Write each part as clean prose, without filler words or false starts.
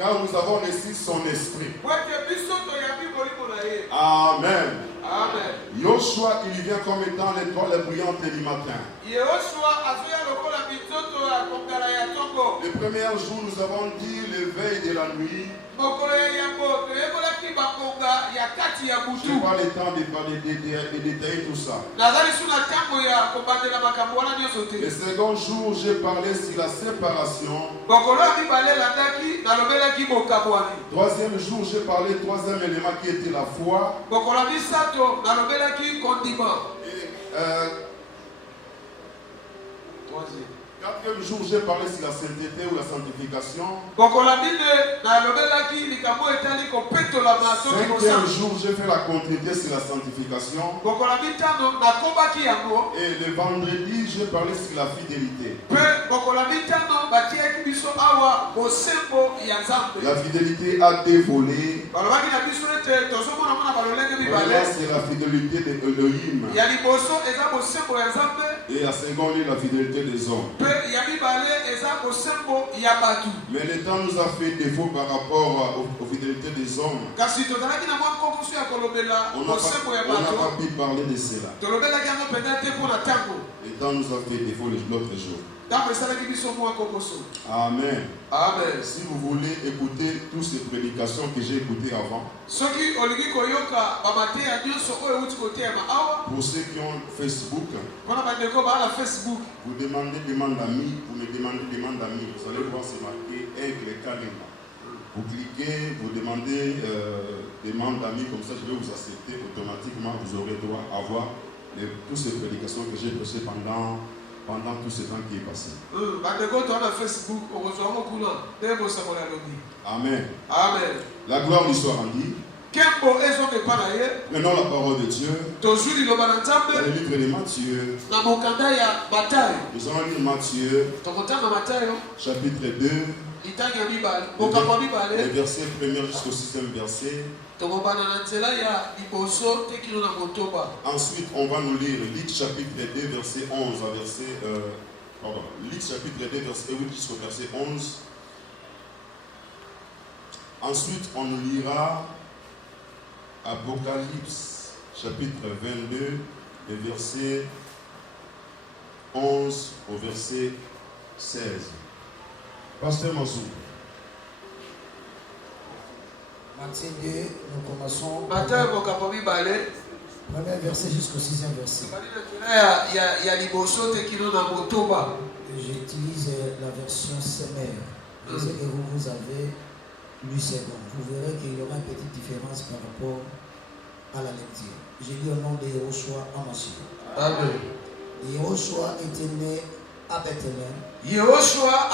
Car nous avons reçu son esprit. Amen. Amen. Yoshua, il vient comme étant l'étoile brillante du matin. Le premier jour, nous avons dit l'éveil de la nuit. Je n'ai pas le temps de détailler tout ça. Le second jour, j'ai parlé sur la séparation. Troisième jour, j'ai parlé du troisième élément qui était la foi. Quatrième jour, j'ai parlé sur la sainteté ou la sanctification. Cinquième jour, j'ai fait la continuité sur la sanctification. Et le vendredi, j'ai parlé sur la fidélité. La fidélité a dévolé. Voilà, c'est la fidélité de Elohim. Et à second lieu, la fidélité des hommes. Mais le temps nous a fait défaut par rapport aux fidélités des hommes. On n'a pas pu parler de cela. Le temps nous a fait défaut l'autre jour. Amen. Amen. Si vous voulez écouter toutes ces prédications que j'ai écoutées avant, pour ceux qui ont Facebook, vous demandez demande d'amis, vous me demandez demande d'amis. Vous allez voir, c'est marqué Aigle Kalema. Vous cliquez, vous demandez demande d'amis, comme ça je vais vous accepter automatiquement. Vous aurez droit à voir toutes ces prédications que j'ai prêchées pendant tout ce temps qui est passé. Amen. Amen. La gloire lui soit rendue. Prenons la parole de Dieu. Dans le livre de Matthieu. Nous allons lire Matthieu, chapitre 2. Les versets 1er jusqu'au 6e verset. Ensuite, on va nous lire Luc chapitre 2, verset 11 à verset. Luc chapitre 2, verset 8 jusqu'au verset 11. Ensuite, on nous lira Apocalypse chapitre 22, le verset 11 au verset 16. Pasteur Mazou. Matthieu 2, nous commençons. Premier verset jusqu'au 6e verset. J'utilise la version Semer. Je sais que vous avez lu second. Vous verrez qu'il y aura une petite différence par rapport à la lecture. Je lis au nom de Yehoshua Hamashiach. Amen. Yehoshua était né à Bethléem. Yehoshua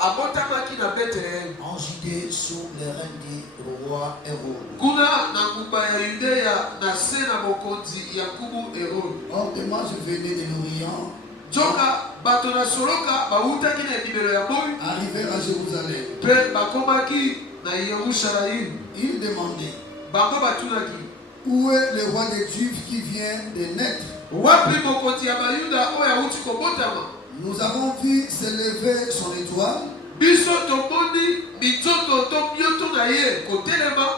abotamaki na Bethléem. En Judée sous le règne du roi Hérode. Kuna na nguba ya Yudea na se na bokonzi ya kubu Hérode. Ordement, je venais de l'Orient. Joka bato na soloka bautaki na libero ya boy. Arrivé à Jérusalem. Pe bakomaki na Yerushalayim. Il demandait. Bango batunaki. Où est le roi des Juifs qui vient de naître? Nous avons vu s'élever son étoile.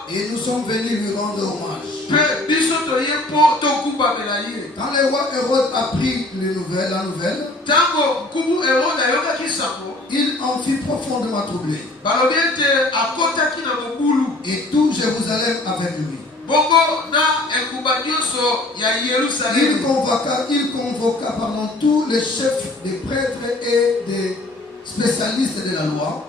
Et nous sommes venus lui rendre hommage. Quand le roi Hérode apprit la nouvelle, il en fut profondément troublé. Et tout Jérusalem avec lui. Il convoqua tous les chefs des prêtres et des spécialistes de la loi.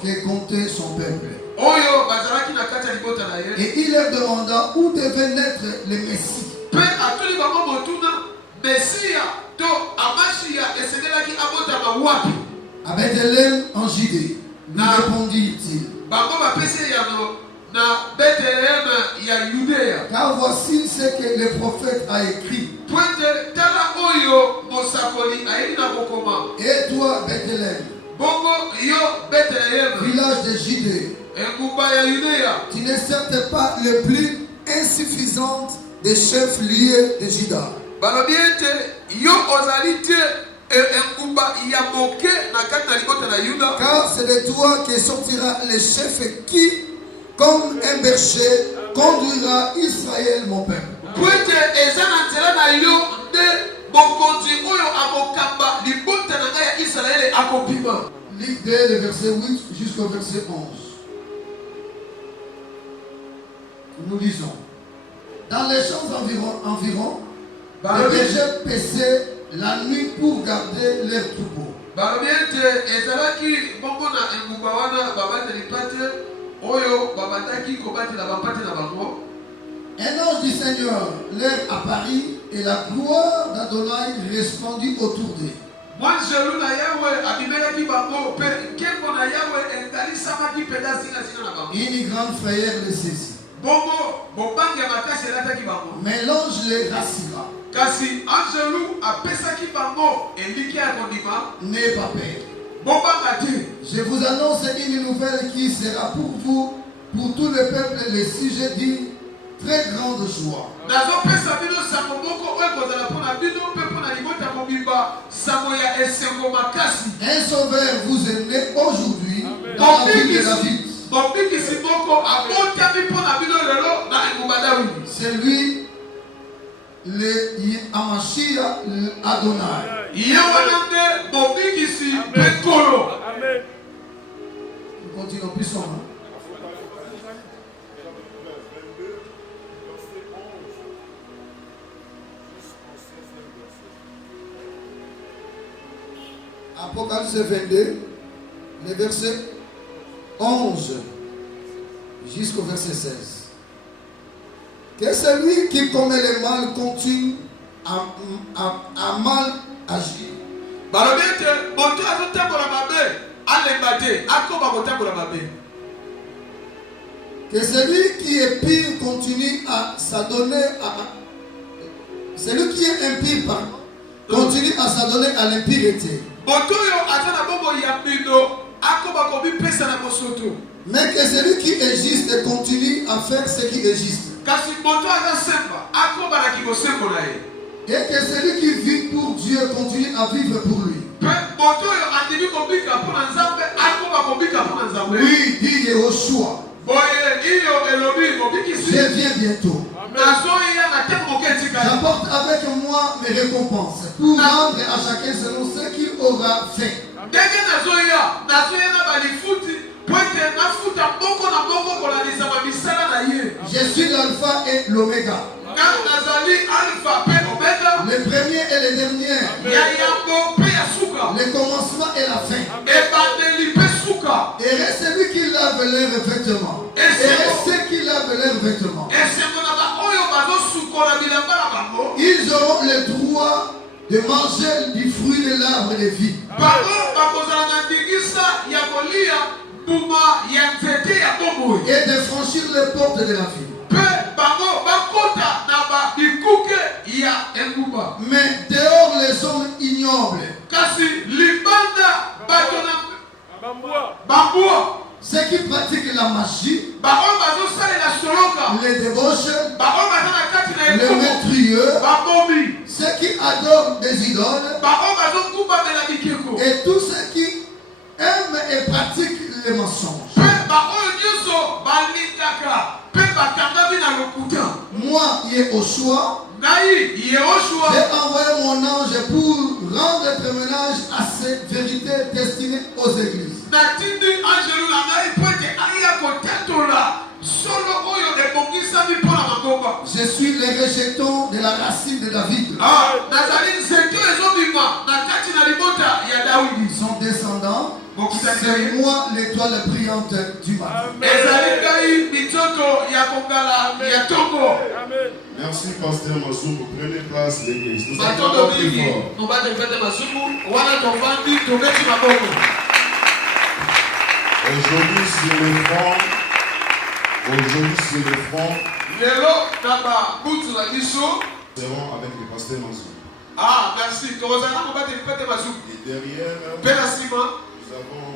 Qui comptait son peuple. Et il leur demanda où devait naître le Messie. À Bethléem en Judée, lui répondit-il. Car voici ce que le prophète a écrit. Et toi, Bethléem, village de Judée, tu n'es certes pas le plus insuffisant des chefs liés de Juda. balobi ete yo ozali te engumba ya moke na kati na libota na Yuda. Car c'est de toi que sortira le chef qui, comme un berger, conduira Israël, mon peuple. Puete eza na nzela na yo nde bokonzi oyo akokamba libota na ngai ya Israele akopima. Livre 2, le verset 8 jusqu'au verset 11. Nous lisons. Dans les champs environ, les bergers paissaient la nuit pour garder leurs troupeaux. Balobi ete ezalaki bongo na engumba wana babateli pate oyo babataki kobatela bapate na bango. Un ange du Seigneur leur apparut et la gloire d'Adonai resplendit autour d'eux. Mwanzelu na Yawe abimelaki bango pe nkembo na Yawe engalisamaki mpenza zinga na bango. Une grande frayeur les saisit. Bongo bobange makasi elataki bango. Mais l'ange les rassura. Kasi Angelu apesaki bango eliki ya kondima. N'ayez pas peur. Bobanga te. Je vous annonce une nouvelle qui sera pour vous, pour tout le peuple, le sujet d'une très grande joie. Nazopesa bino sango moko oyo kozala mpona bino mpe mpona libota mobimba sango ya esengo makasi. Un sauveur vous est né aujourd'hui dans la ville de David. Bobikisi moko abotami mpona bino lelo na engumba Dawidi. C'est lui le Amashia Adonai. Ye wana nde bobikisi mpe nkolo. Nous continuons plus sombre. Apocalypse 22, le verset 11 jusqu'au verset 16. Que celui qui commet le mal continue à mal agir. Balobi ete moto azotambola mabe alemba te akoba kotambola mabe. Que celui qui est pire continue à s'adonner à... Celui qui est impie, continue à s'adonner à l'impureté. Moto oyo aza na bombo ya mbindo akoba kobipesa na mosoto. Mais que celui qui est juste continue à faire ce qui est juste. Kasi moto aza semba akoba na kibosembo na ye. Et que celui qui vit pour Dieu continue à vivre pour lui. Pe moto oyo andimi kobika mpona Nzambe akoba kobika mpona Nzambe. Oui, dit Yehoshua. Boye iyo elobi kobikisi. Je viens bientôt. Nazoya na tembo ketika. J'apporte avec moi mes récompenses pour rendre à chacun selon ce qu'il aura fait. Ndenge nazoya na balifuti poete nafuta mboko na mboko kolalisa bamisala na ye. Je suis l'alpha et l'oméga. Car nazali alpha pe omega. Le premier et le dernier. Ya yambo pe ya suka. Le commencement et la fin. Ebandeli pe suka. Et celui qui lave leurs vêtements. Et ceux qui lavent leurs vêtements. Esengo na ba oyo bazosukola bilamba na bango. Ils auront le droit de manger du fruit de l'arbre de vie. Bango bakozala na ndingisa ya kolia mbuma ya nzete ya bomoi. Et de franchir les portes de la ville. Pe bango bakota na ba bikuke ya engumba. Mais dehors les hommes ignobles. Kasi libanda bato na bambua. Ceux qui pratiquent la magie, baoyo bazosalela soloka, les débauches, baoyo baza na kati na les ekomo, métrieux, babomi, ceux qui adorent des idoles, baoyo bazokumbamela bikeko, et tous ceux qui aiment et pratiquent les mensonges. pe baoyo nyonso balingaka pe bakangami na lokuta. Moi, Yehoshua, Ngai Yehoshua, j'ai envoyé mon ange pour rendre témoignage à cette vérité destinée aux églises. natindi angelu na ngai po ete aya kotatola solo oyo ebongisami mpo na mangomba. Je suis le rejeton de la racine de David. Nazali nzete ezobima na kati na libota ya Dawidi. Son descendant, c'est moi l'étoile brillante du matin. Ezali ngai mitoto ya kongala ya tongo. Merci, Pasteur Mazumbu. Prenez place, l'église. Nous Batondo acclamons plus mingi fort. tobate mfete masumu wana tovandi tobeti maboko. Aujourd'hui, sur le front, Lelo na ba butu na biso. nous serons avec le pasteur Mazumbu. Merci. Tozana mobate mfete masumu. Et derrière, Pela sima nous avons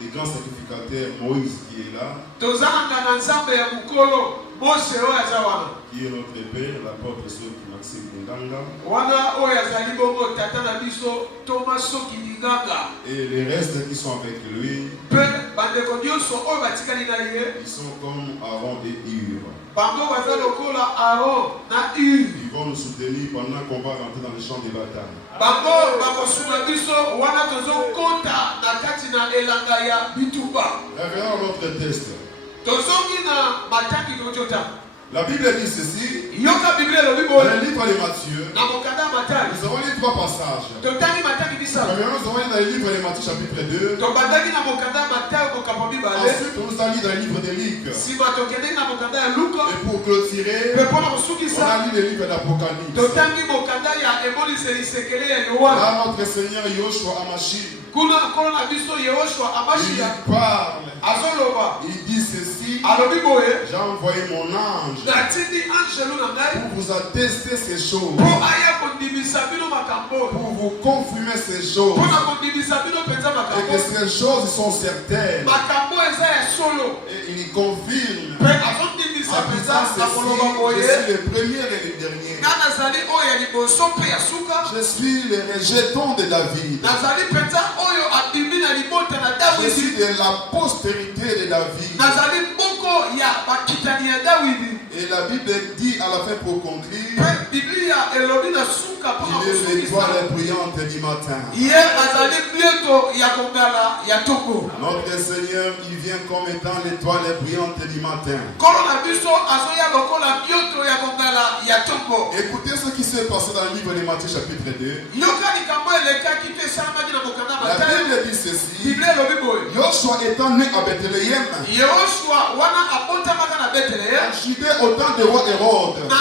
les grands sacrificateurs Moïse qui est là. tozana ngana nzambe ya mukolo Mose oyo aza wana. qui est notre père, l'apôtre Soki Maxime Nganga. wana oyo azali bongo tata na biso Thomas Soki Nganga. Et les restes qui sont avec lui, Pe bandeko nyonso oyo batikali na ye ils sont comme Aaron et Hur. bango baza lokola Aaron na Hur. Ils vont nous soutenir pendant qu'on va rentrer dans les champs de bataille. Bango bakosunga biso wana tozokota na kati na elanga ya bitumba. Revenons à notre texte. Tozongi na mataki kojota. La Bible dit ceci, Yoka Bible elobi dans boye le livre de Matthieu, na mokanda mataki. nous avons lu 3 passages. Totangi mataki bisala. Premièrement, nous avons lu dans le livre de Matthieu chapitre 2. Tobandaki na mokanda Matayo kokapa mibale. Ensuite, on nous a lu dans le livre de Luc. Sima tokendeki na mokanda ya Luka. Et pour clôturer, Pe mpona on kosukisa a lu le livre d'Apocalypse. totangi mokanda ya eboliseli sekele ya Yohana. Là, notre Seigneur Yoshua Amashi, Kuna nkolo na biso Yehoshua il Amashiya parle, azoloba il dit ceci, alobi boye j'ai envoyé mon ange natindi angelo na ngai pour vous attester ces choses, mpo aya kondimisa bino makambo oyo pour vous confirmer ces choses, mpona kondimisa bino mpenza et makambo que ces choses sont certaines. makambo eza ya solo Et il confirme, mpe azondimisa en mpenza disant na koloba ceci, boye je suis le premier et le dernier. nga nazali oyo ya liboso mpe ya suka Je suis le rejeton de David. nazali mpenza oyo abimi na libota na Je suis Dawidi de la postérité de David. nazali mboko ya bakitani ya Dawidi Et la Bible dit à la fin pour conclure, mpe biblia elobi na suka mpona il est kosukisa l'étoile brillante du matin. ye azali mieto ya kongala ya toko Notre Seigneur, il vient comme étant l'étoile brillante du matin. nkolo na biso azoya lokola mioto ya kongala ya toko. Écoutez ce qui s'est passé dans le livre de Matthieu chapitre 2. yoka likambo elekaki mpe esalamaki na mokanda La Matayo. Bible dit ceci, biblia elobi boye Joshua étant né à Bethléem, yehoshua wana abotamaka na betelehem en Judée au temps de roi Hérode. na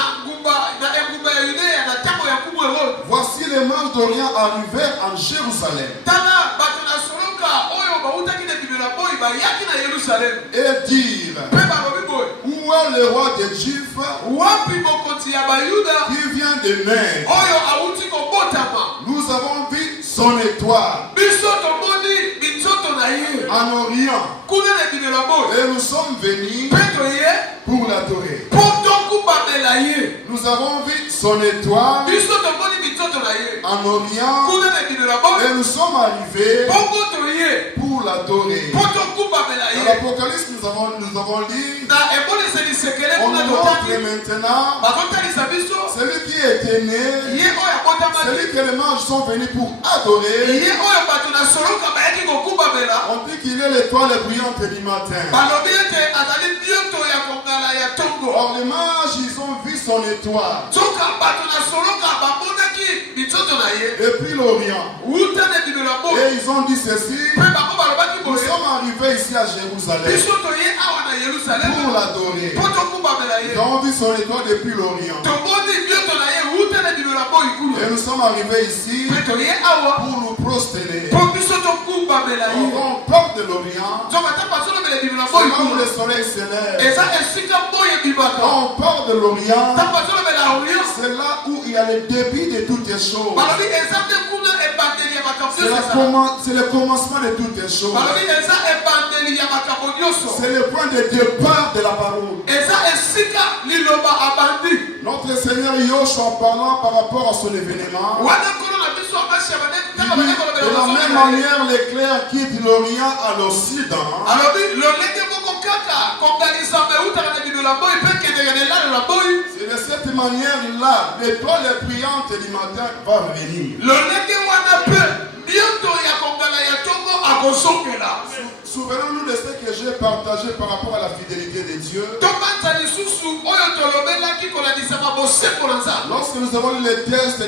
engumba ya yudeya na ntango ya nkumu herode. Voici les mages d'Orient arrivèrent en Jérusalem tala bato na soloka oyo bautaki na bibelo ya boyi bayaki na yerusalemu et dirent, mpe balobi boye où est le roi des Juifs wapi mokonzi ya bayuda qui vient de naître? oyo awuti kobotama. Nous avons vu son étoile biso tomoni minzoto na ye en Orient kuna na bibelo ya boyi et nous sommes venus mpe toye pour l'adorer. mpo tokubamela ye. Nous avons vu son étoile biso tomoni minzoto na ye en Orient kuna na bibelo ya et boyi nous sommes arrivés mpongo toye pour l'adorer. mpo tokubamela Dans ye. l'Apocalypse, nous avons lu, na eboliseli sekele on kuna nous montre totangi maintenant bazotalisa biso celui qui était né, ye oyo abotamaki celui que les mages sont venus pour adorer. ye oyo bato na soloka bayaki kokubamela. On dit qu'il est l'étoile brillante du matin. balobi ete azali mioto ya kongala ya tongo. Or les mages, ils ont vu son étoile soka bato na soloka bamonaki minzoto na ye depuis l'Orient. wuta na bibelo ya boyi Et ils ont dit ceci, mpe bango balobaki nous boye sommes arrivés ici à Jérusalem biso toye awa na pour yerusalemu l'adorer. mpo tokubamela ye. Nous avons vu son étoile depuis l'Orient. tomoni mioto na ye wuta na bibelo ya boyi Et kuna nous sommes arrivés ici mpe toye awa pour nous prosterner. mpo biso tokubamela ye. On porte de l'Orient, nzoka ta bazolobela bibelo ya c'est boyi là où kuna le soleil se lève. eza esika boyi ebimaka. Quand on part de l'Orient, ta bazolobela orient c'est là où il y a le début de toutes les choses. balobi eza nde kuna ebandeli ya makambo C'est nyonso ezala. c'est le commencement de toutes les choses. balobi eza ebandeli ya makambo nyonso. C'est le point de départ de la parole. eza esika liloba abandi. Notre Seigneur Yoshua, parlant par rapport à son événement, wana nkolo na biso amasi ya il dit, de la même manière l'éclair quitte l'Orient à l'Occident. alobi lolenge moko kaka konganisama eutaka na bibelo ya boyi mpe kendeka na elalo ya boyi. C'est de cette manière-là, l'étoile brillante du matin va revenir. lolenge wana mpe mioto ya kongala ya tongo akozongela. Souvenons-nous de ce que j'ai partagé par rapport à la fidélité de Dieu. tobanza lisusu oyo tolobelaki kolandisama bosembo na nzambe. Lorsque nous avons lu les textes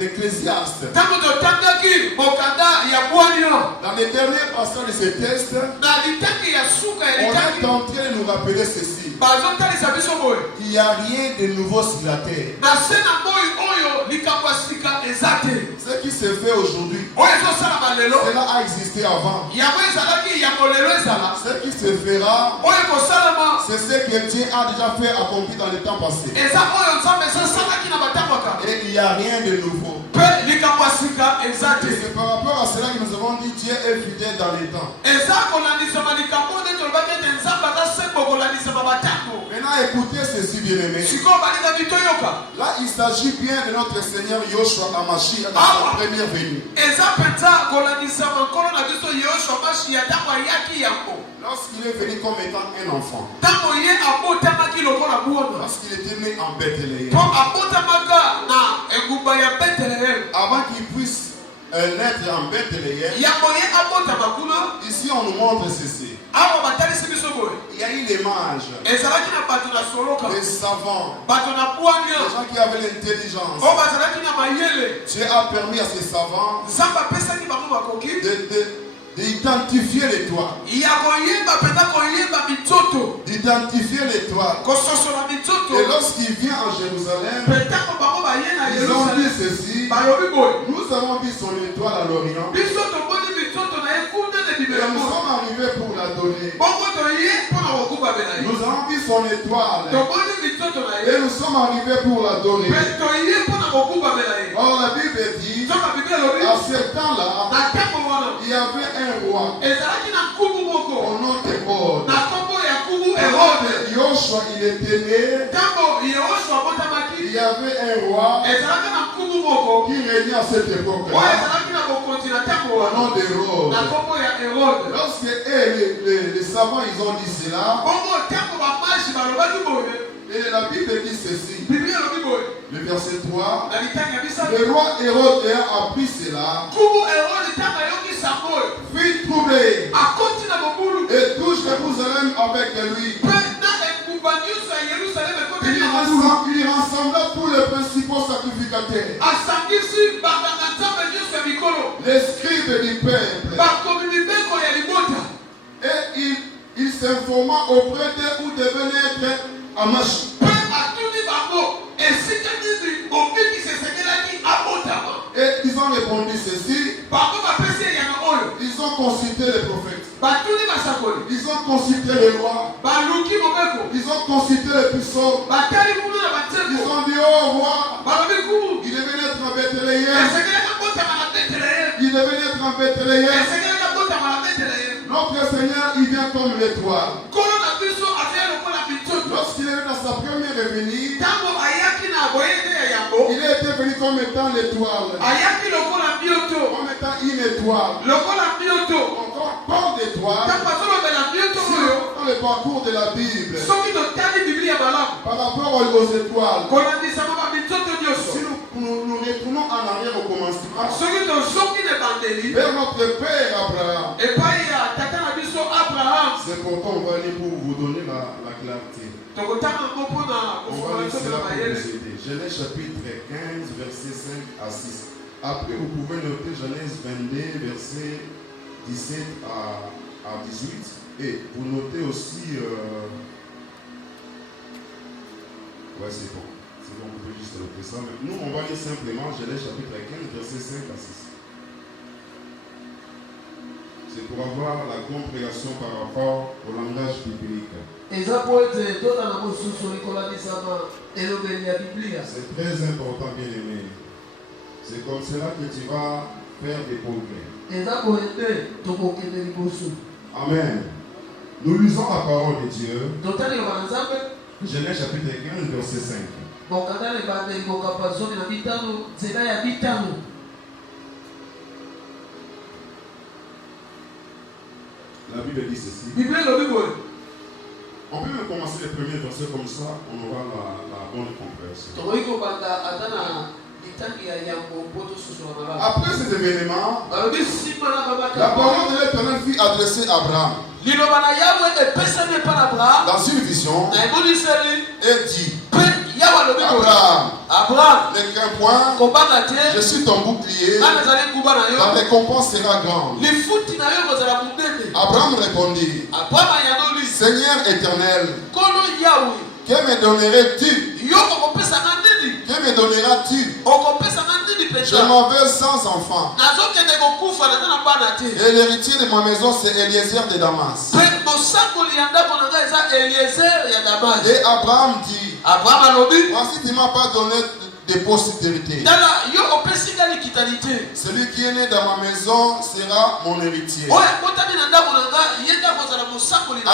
d'Ecclésiaste, ntango totangaki mokanda ya bwania dans les derniers passages de ces textes, na litangi ya suka ya on est litangi en train de nous rappeler ceci. bazotalisa biso boye Il n'y a rien de nouveau sur la terre. na se na boyi oyo likambo ya sika eza te. Ce qui se fait aujourd'hui, oyo ezosalama lelo cela a existé avant. yango ezalaki yango lelo ezala. Ce qui se fera, oyo ekosalama c'est ce que Dieu a déjà fait accompli dans le temps passé. eza oyo nzambe ezosalaki na batango ya kala Et il n'y a rien de nouveau. mpe likambo ya sika eza Et te. c'est par rapport à cela que nous avons dit Dieu est fidèle dans les temps. eza kolandisama likambo nde tolobaki ete nzambe aza sembo kolandisama batango. Maintenant, écoutez ceci, bien-aimé. Là, il s'agit bien de notre Seigneur Yoshua Hamashiach dans sa première venue. Lorsqu'il est venu comme étant un enfant. Lorsqu'il était né en Bethléem. Avant qu'il puisse naître en Bethléem. Ici, on nous montre ceci. Il y a eu des mages, des savants, des gens qui avaient l'intelligence. Dieu a permis à ces savants d'identifier l'étoile. D'identifier l'étoile. Et lorsqu'il vient en Jérusalem, ils ont dit ceci. Nous avons vu son étoile à l'Orient. Et nous sommes arrivés pour la donner. Nous avons vu son étoile. Et nous sommes arrivés pour la donner. Or la Bible dit, à ce temps-là, il y avait un roi. Au nom d'Hérode. Hérode, Yoshua, il était né. Il y avait un roi qui régnait à cette époque-là. Au nom d'Hérode. Lorsque les savants ils ont dit cela, et la Bible dit ceci. Le verset 3. Le roi Hérode ayant appris cela, fut troublé et touche Jérusalem avec lui. Il rassembla tous les principaux sacrificateurs, les scribes du peuple, et il s'informa auprès d'eux où devait naître Hamashiach. Et ils ont répondu ceci. Ils ont consulté les prophètes. Ils ont consulté le roi. Ils ont consulté les puissants. Ils ont dit, oh roi, il devait naître en Bethléem. Il devait naître en Bethléem. Notre Seigneur, il vient comme l'étoile. Lorsqu'il est venu dans sa première venue, il était venu comme étant l'étoile. Comme étant une étoile. Quand on parle d'étoile, dans le parcours de la Bible, par rapport aux étoiles, si nous retournons en arrière au commencement, vers notre père Abraham, c'est pourquoi on va aller pour vous donner la clarté. On va laisser là pour vous aider. Genèse chapitre 15, verset 5 à 6. Après, vous pouvez noter Genèse 22, verset 17 à 18. Et vous notez aussi... Ouais, c'est bon. C'est bon, vous pouvez juste noter ça. Mais nous, on va lire simplement Genèse chapitre 15, verset 5 à 6. C'est pour avoir la compréhension par rapport au langage biblique. C'est très important, bien aimé. C'est comme cela que tu vas faire des progrès. Amen. Nous lisons la parole de Dieu. Genèse chapitre 15, verset 5. La Bible dit ceci. On peut même commencer les premiers versets comme ça, on aura la bonne compréhension. Après cet événement, la parole de l'Éternel fut adressée à Abraham dans une vision et dit: Abraham, ne crains point, je suis ton bouclier, ta récompense sera grande. Abraham répondit: Seigneur éternel, que me donnerais-tu? Que me donneras-tu? Je m'en vais sans enfant. Et l'héritier de ma maison, c'est Eliezer de Damas. Et Abraham dit: voici, tu ne m'as pas donné de postérité. Celui qui est né dans ma maison sera mon héritier. Alors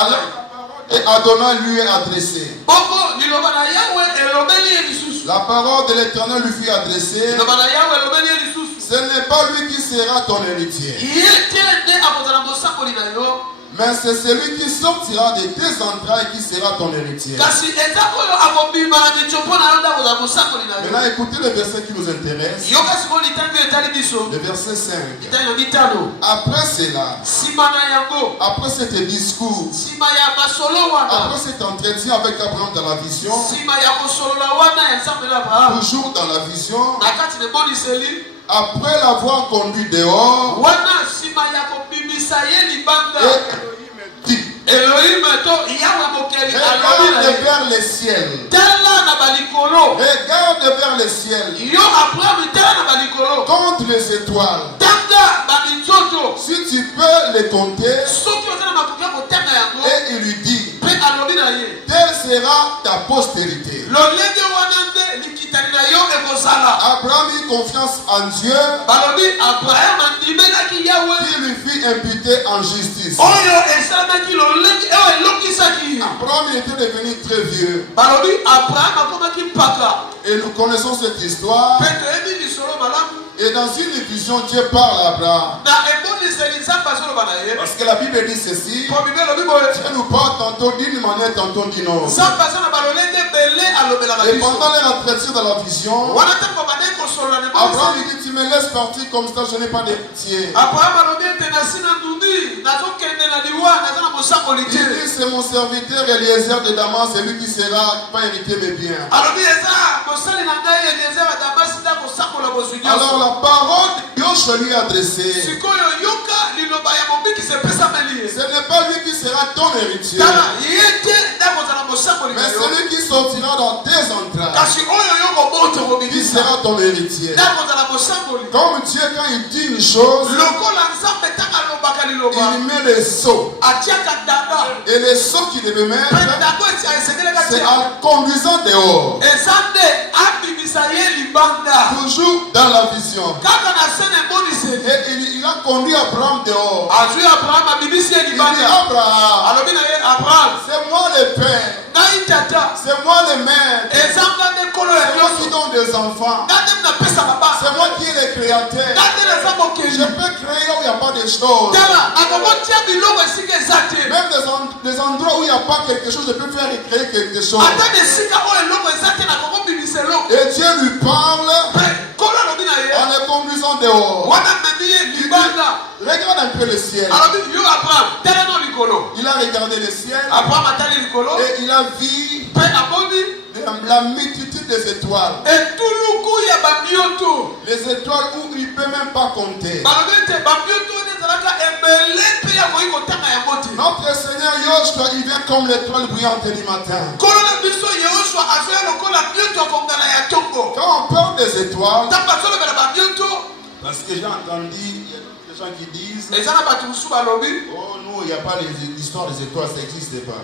la parole Et Adonai lui est adressé. bongo liloba na Yawe elobeli ye lisusu. La parole de l'Éternel lui fut adressée. Liloba na Yawe elobeli ye lisusu. Ce n'est pas lui qui sera ton héritier, Ye te nde akozala mosakoli na yo. mais c'est celui qui sortira de tes entrailles qui sera ton héritier. Kasi eza oyo akobima na michopo na yo nde akozala mosakoli na yo. Maintenant, écoutez le verset qui nous intéresse. Yoka sikoyo litango etali biso. Le verset 5. Litango mitano. Après cela, Nsima na yango. après cet discours, Nsima ya masolo wana. après cet entretien avec Abraham dans la vision, Nsima ya kosolola wana ya nzambe na Abraham. toujours dans la vision, Na kati na eboniseli. après l'avoir conduit dehors, Wana nsima ya kobimisa ye libanda. et dit, Elohim to Yawe mokeli alobi na regarde ye. vers le ciel, Tala na balikolo. regarde vers le ciel, Yo Abraham tala na balikolo. compte les étoiles. Tanga bamitsoto. Si tu peux les compter, Soki oza na makoki ya kotanga yango. et il lui dit, Mpe alobi na ye. telle sera ta postérité. Lolenge wana nde likitani na yo ekozala. Abraham eut confiance en Dieu, Balobi Abraham andimelaki Yawe. qui lui fit imputer en justice. Oyo esalamaki lolenge oyo elokisaki. Abraham il était devenu très vieux. Balobi Abraham akomaki mpaka. Et nous connaissons cette histoire. Mpe toyebi lisolo malamu. Et dans une vision, Dieu parle à Abraham. Na eboniseli nzambe azoloba na ye. Parce que la Bible dit ceci. Po bible elobi boye. Dieu nous parle tantôt d'une manière, tantôt d'une autre. Nzambe aza na balolenge ebele alobelaka Et biso. pendant leur entretien dans la vision, Wana ntango babandaki kosolola na Abraham eboniseli. il dit, tu me laisses partir comme ça, je n'ai pas d'héritier. Abraham alobi ete nasi na ndundi nazokende na liwa naza na mosakoli Il te. dit, c'est mon serviteur Eliezer de Damas, c'est lui qui sera pas hérité mes biens. Alobi eza mosali na ngai Eliezer ya Damasi nde akosakola bozwi Alors nyonso. la parole de Dieu lui est adressée. Sikoyo yoka liloba ya mobiki sepesameli ye. Ce n'est pas lui qui sera ton héritier, Tala ye te nde akozala mosakoli na mais yo. celui qui sortira dans tes entrailles, Kasi oyo yo koboto qui kobimisa sera ton héritier. nde akozala mosakoli. Comme Dieu, quand il dit une chose, Lokola nzambe ntango alobaka liloba il met les sceaux. atiaka dada. Et les sceaux qu'il devait mettre, Mpe dada esengelaka c'est tia. en conduisant dehors. Eza nde abimisa ye libanda. Toujours dans la vision. Kaka na sene eboniseli. Et il a conduit Abraham dehors. Azwi Abraham abimisi ye Il dit, libanda. Abraham, Alobi na ye Abraham. c'est moi le père, Ngai tata. c'est moi le maître, Eza nga nde nkolo ya c'est moi qui nyonso. donne des enfants, Nga nde napesa baba. c'est moi qui est le créateur. Nga nde naza Je mokeli. peux créer là où il n'y a pas de choses. Tala akokotia biloko esika eza te. Même des endroits où il n'y a pas quelque chose, je peux faire créer quelque chose. Ata na esika oyo eloko eza te nakokobimisa eloko. Et Dieu lui parle Mpe nkolo alobi na ye. en le conduisant dehors. Wana memi ye libanda. Regarde un peu le ciel. Alobi yo Abraham tala no likolo. Il a regardé le ciel Abraham atali likolo. et il a vu Mpe amoni la multitude des étoiles. etuluku ya bamioto. Les étoiles où il ne peut même pas compter. Balobi ete bamioto wana ezalaka ebele mpe ya koyi kotanga yango te. Notre Seigneur Yoshua, il vient comme l'étoile brillante du matin. nkolo na biso yehoshua azoya lokola mioto akongala ya ntongo. Quand on parle des étoiles, ntango azolobela bamioto parce que j'ai entendu, il y a des gens qui disent, eza na bato mosusu balobi oh non, il n'y a pas l'histoire des étoiles, ça n'existe pas.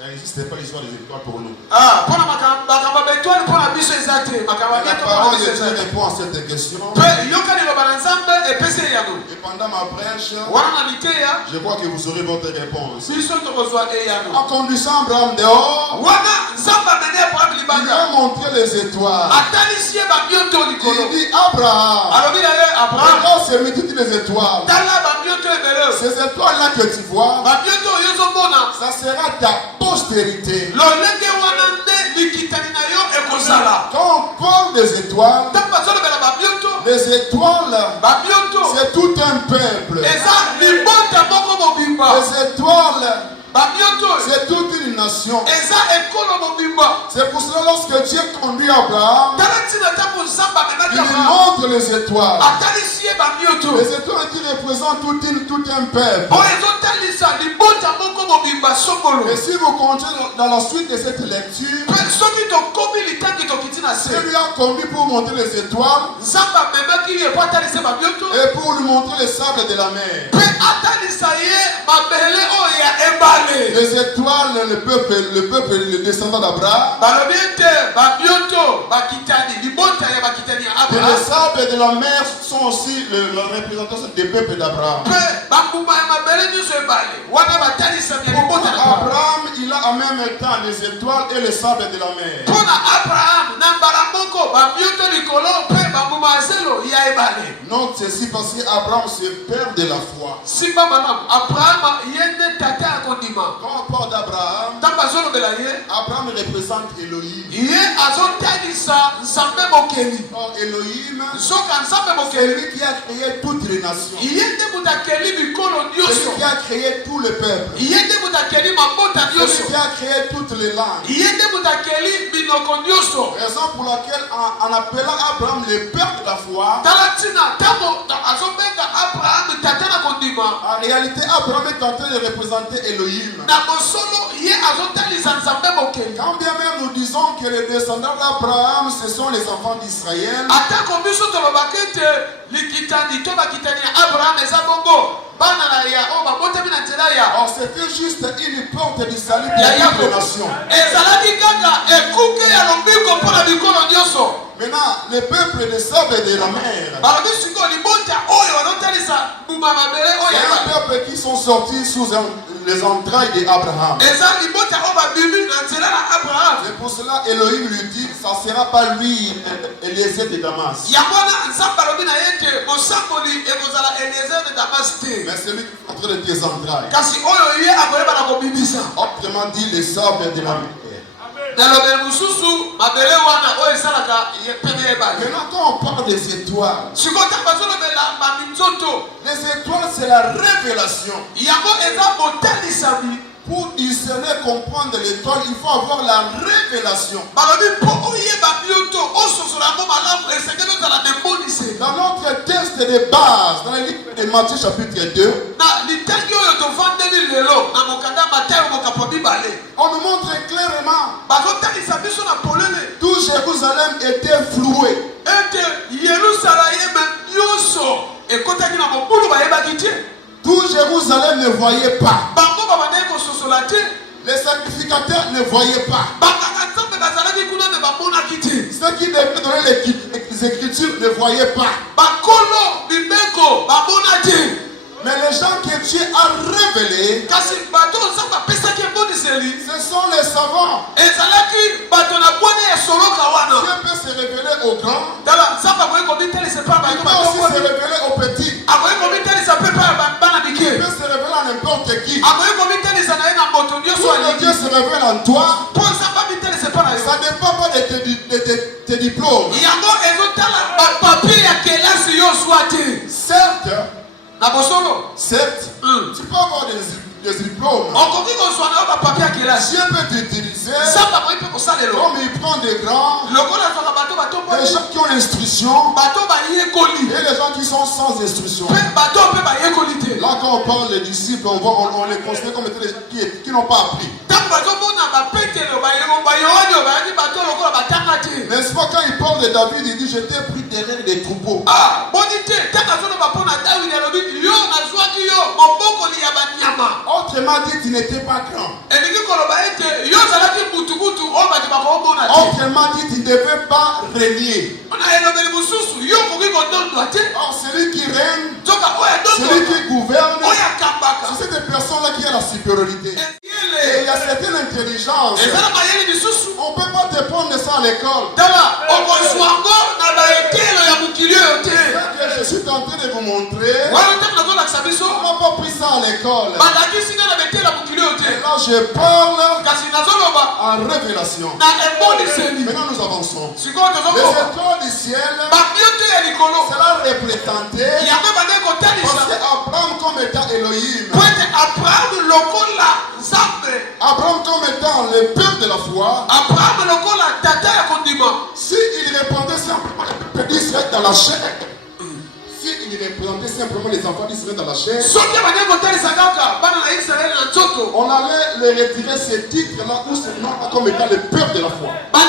Ça n'existe pas l'histoire des étoiles pour nous. mpona makambo ya betwale mpona biso eza te makambo ya La mioto parole mpona de biso Dieu eza te. répond à cette question. mpe yoka liloba na nzambe epesi ye yango. Et pendant ma prêche, wana na liteya je crois que vous aurez votre réponse. biso tokozwa eyano. En conduisant Abraham dehors, wana nzambe amene abraham il libanda a montré les étoiles. atalisi ye bamioto Il likolo. dit, Abraham, alobi na ye abraham regarde ces multitudes des étoiles. tala bamioto ebele. Ces étoiles-là que tu vois, bamioto oyo ozomona ça sera ta postérité. lolenge wana nde likitani na yo ekozala. Quand on parle des étoiles, ntango bazolobela bamioto les étoiles, bamioto c'est tout un peuple. eza libota moko mobimba. Les étoiles, bamioto c'est toute une nation. eza ekolo mobimba. C'est pour cela lorsque Dieu conduit Abraham, tala ntina ntango nzambe amemaki il lui abraham montre les étoiles. atalisi ye bamioto Les étoiles qui représentent tout un peuple. oyo ezotalisa libota moko mobimba songolo. Et si vous comptez dans la suite de cette lecture, mpe soki tokomi litangi tokiti na se Dieu lui a conduit pour montrer les étoiles nzambe amemaki ye po atalisa bamioto et pour lui montrer les sables de la mer. mpe atalisa ye mabele oyo ya ebale. Les étoiles, le peuple, le descendant d'Abraham, balobi ete bamioto bakitani libota ya bakitani ya et les abraham sables de la mer sont aussi la représentation des peuples d'Abraham. Abraham, il a en même temps les étoiles et les sables de la mer. Note ceci parce qu'Abraham c'est père de la foi. Quand on parle d'Abraham, Abraham représente Elohim. Or Elohim, c'est lui qui a créé toutes les nations. C'est lui qui a créé tout le peuple. C'est lui qui a créé toutes les langues. Raison pour laquelle en appelant Abraham le père de la foi, en réalité Abraham est en train de représenter Elohim. Quand bien même nous disons que les descendants d'Abraham ce sont les enfants d'Israël, or c'était juste une porte du salut pour toutes les nations. Maintenant, le peuple des sables de la mer, c'est un peuple qui sont sortis sous les entrailles d'Abraham. C'est pour cela Elohim lui dit, ça ne sera pas lui, Eliezer de Damas. Mais celui qui est en train de tes entrailles. Autrement dit, les sables de la mer. Maintenant, quand on parle des étoiles, les étoiles, c'est la révélation. Pour discerner, comprendre l'étoile, il faut avoir la révélation. Dans notre texte de base, dans le livre de Matthieu chapitre 2, on nous montre clairement tout Jérusalem était floué. Tout Jérusalem ne voyait pas. Les sacrificateurs ne voyaient pas. Ceux qui devaient donner les écritures ne voyaient pas. Mais les gens que Dieu a révélés, ce sont les savants. Dieu peut se révéler aux grands. Il peut aussi se révéler aux petits. Il peut se révéler à n'importe qui. Pour que Dieu se révèle en toi, ça ne dépend pas de tes diplômes. Certes, tu peux avoir des diplômes. Dieu peut t'utiliser comme il prend des grands, des gens qui ont l'instruction et les gens qui sont sans instruction. Là, quand on parle des disciples, on les considère comme étant des gens qui n'ont pas appris. N'est-ce pas, quand il parle de David, il dit: je t'ai pris derrière des troupeaux. Autrement dit, tu n'étais pas grand. Autrement dit, tu ne devais pas régner. Or, celui qui règne, celui qui gouverne, c'est cette personne-là qui a la supériorité. Et il y a certaines intelligences. On ne peut pas te prendre ça à l'école. Je suis tenté de vous montrer. On n'a pas pris ça à l'école. Et là, je parle en révélation. Maintenant, nous avançons. Les étoiles du ciel, cela représentait parce qu'Abraham comme étant Elohim, Abraham comme étant le père de la foi, s'il répondait simplement le peuple d'Israël dans la chair, s'il représentait simplement les enfants d'Israël dans la chair, on allait le retirer ce titre-là ou ce nom-là comme étant le père de la foi. Parce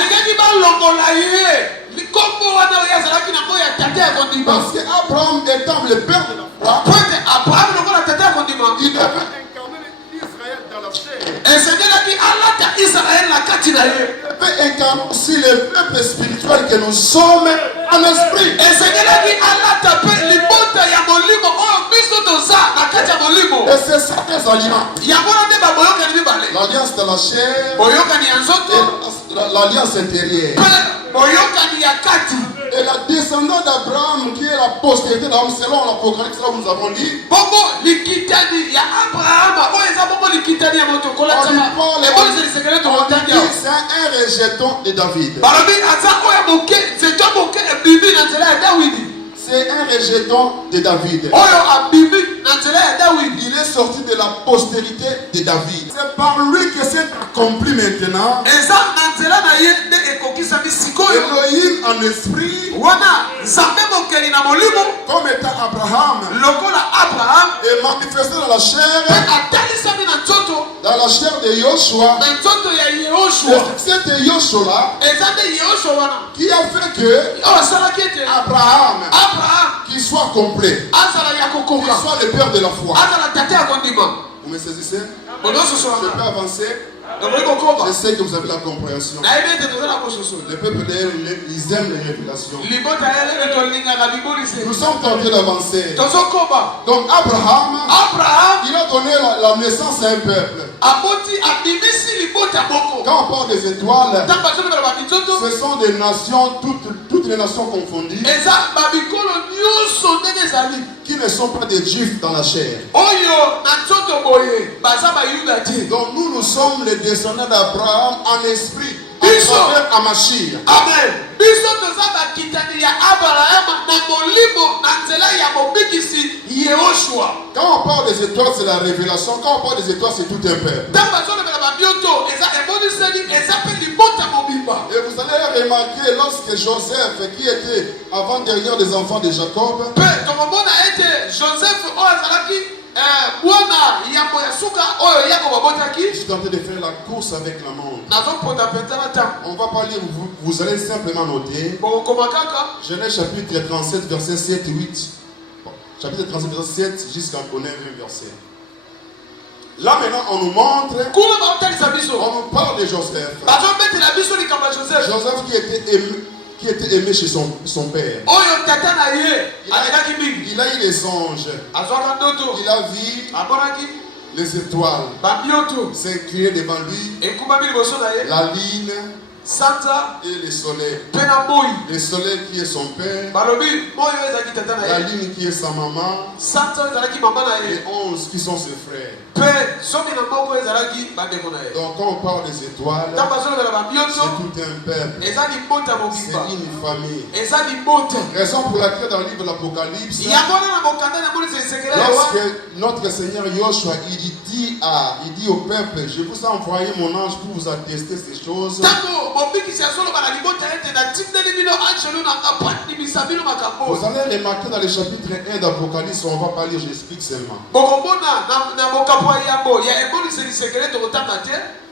qu'Abraham étant le père de la foi, il devait incarner l'Israël dans la chair. Il devait incarner aussi le peuple spirituel que nous sommes en esprit. alliances. L'alliance de la chair et l'alliance intérieure. Et la descendance d'Abraham, qui est la postérité d'Abraham, selon l'Apocalypse, là où nous avons dit, on dit c'est un rejeton de David. C'est un rejeton de David. Il est sorti de la postérité de David. C'est par lui que c'est accompli maintenant. Elohim en esprit, comme étant Abraham, est manifesté dans la chair, dans la chair de Yoshua. C'est Yoshua qui a fait que Abraham, qu'il soit complet, qu'il soit le père de la foi. Vous me saisissez? Je peux avancer. Je sais que vous avez la compréhension. Le peuple ils aiment les révélations. Nous sommes tentés d'avancer. Donc Abraham, il a donné la naissance à un peuple. Quand on parle des étoiles, ce sont des nations, toutes les nations confondues, qui ne sont pas des juifs dans la chair. Donc nous sommes les descendants d'Abraham en esprit, à travers Amashia. Amen. Quand on parle des étoiles, c'est la révélation. Quand on parle des étoiles, c'est tout un peuple. Et vous allez remarquer, lorsque Joseph, qui était avant-dernier des enfants de Jacob, je suis tenté de faire la course avec la montre. On va pas lire, vous allez simplement noter. Genèse chapitre 37, verset 7 et 8. Chapitre 37, verset 7 jusqu'au 9e verset. Là maintenant, on nous montre, on nous parle de Joseph. Joseph qui était aimé chez son père. Il a eu les anges. Il a vu les étoiles s'incliner devant lui. La lune et le soleil. Le soleil qui est son père. La lune qui est sa maman. Les 11 qui sont ses frères. Donc quand on parle des étoiles, c'est tout un peuple. C'est une famille. Raison pour laquelle dans le livre de l'Apocalypse, lorsque notre Seigneur Yoshua il dit au peuple, je vous ai envoyé mon ange pour vous attester ces choses. Vous allez remarquer dans le chapitre 1 d'Apocalypse, on ne va pas lire, j'explique seulement.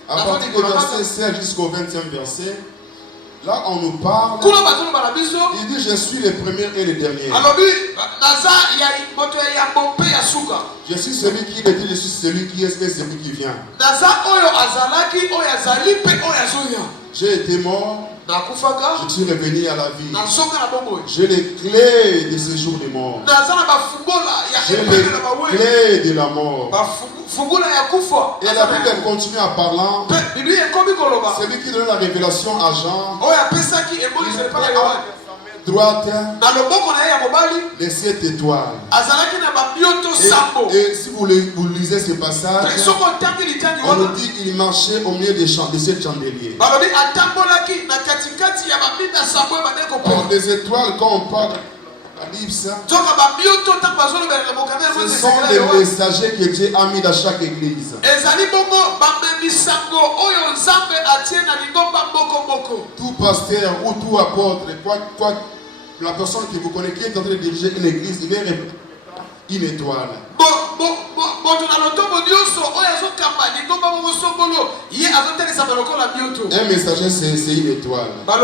À partir du verset 16 jusqu'au 20e verset, là on nous parle. Il dit je suis le premier et le dernier. Je suis celui qui est, je suis celui qui est et celui qui vient. J'ai été mort, je suis revenu à la vie. J'ai les clés de ce jour de mort. J'ai les clés de la mort. Et la Bible continue en parlant. Celui qui donne la révélation à Jean, droite, les 7 étoiles. Et si vous lisez ce passage, on nous dit qu'il marchait au milieu des 7 chandeliers. Les étoiles, quand on parle d'Apocalypse, ce sont les messagers que Dieu a mis dans chaque église. Tout pasteur ou tout apôtre, quoi, la personne que vous connaissez qui est en train de diriger une église, il est une étoile. Un messager, c'est une étoile. La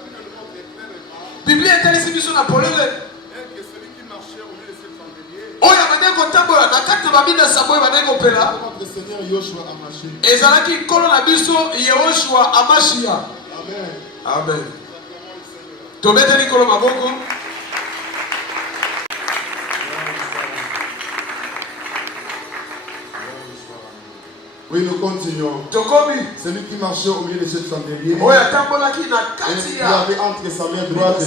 Bible nous montre clairement que celui qui marchait au milieu de cette chandelier, notre Seigneur Yoshua a marché. Amen. Amen. tobeteli kolo maboko. Oui, nous continuons. Tokobi Celui qui marchait au milieu de ce chandelier, oyo atambolaki na il kati y ya avait entre sa main droite et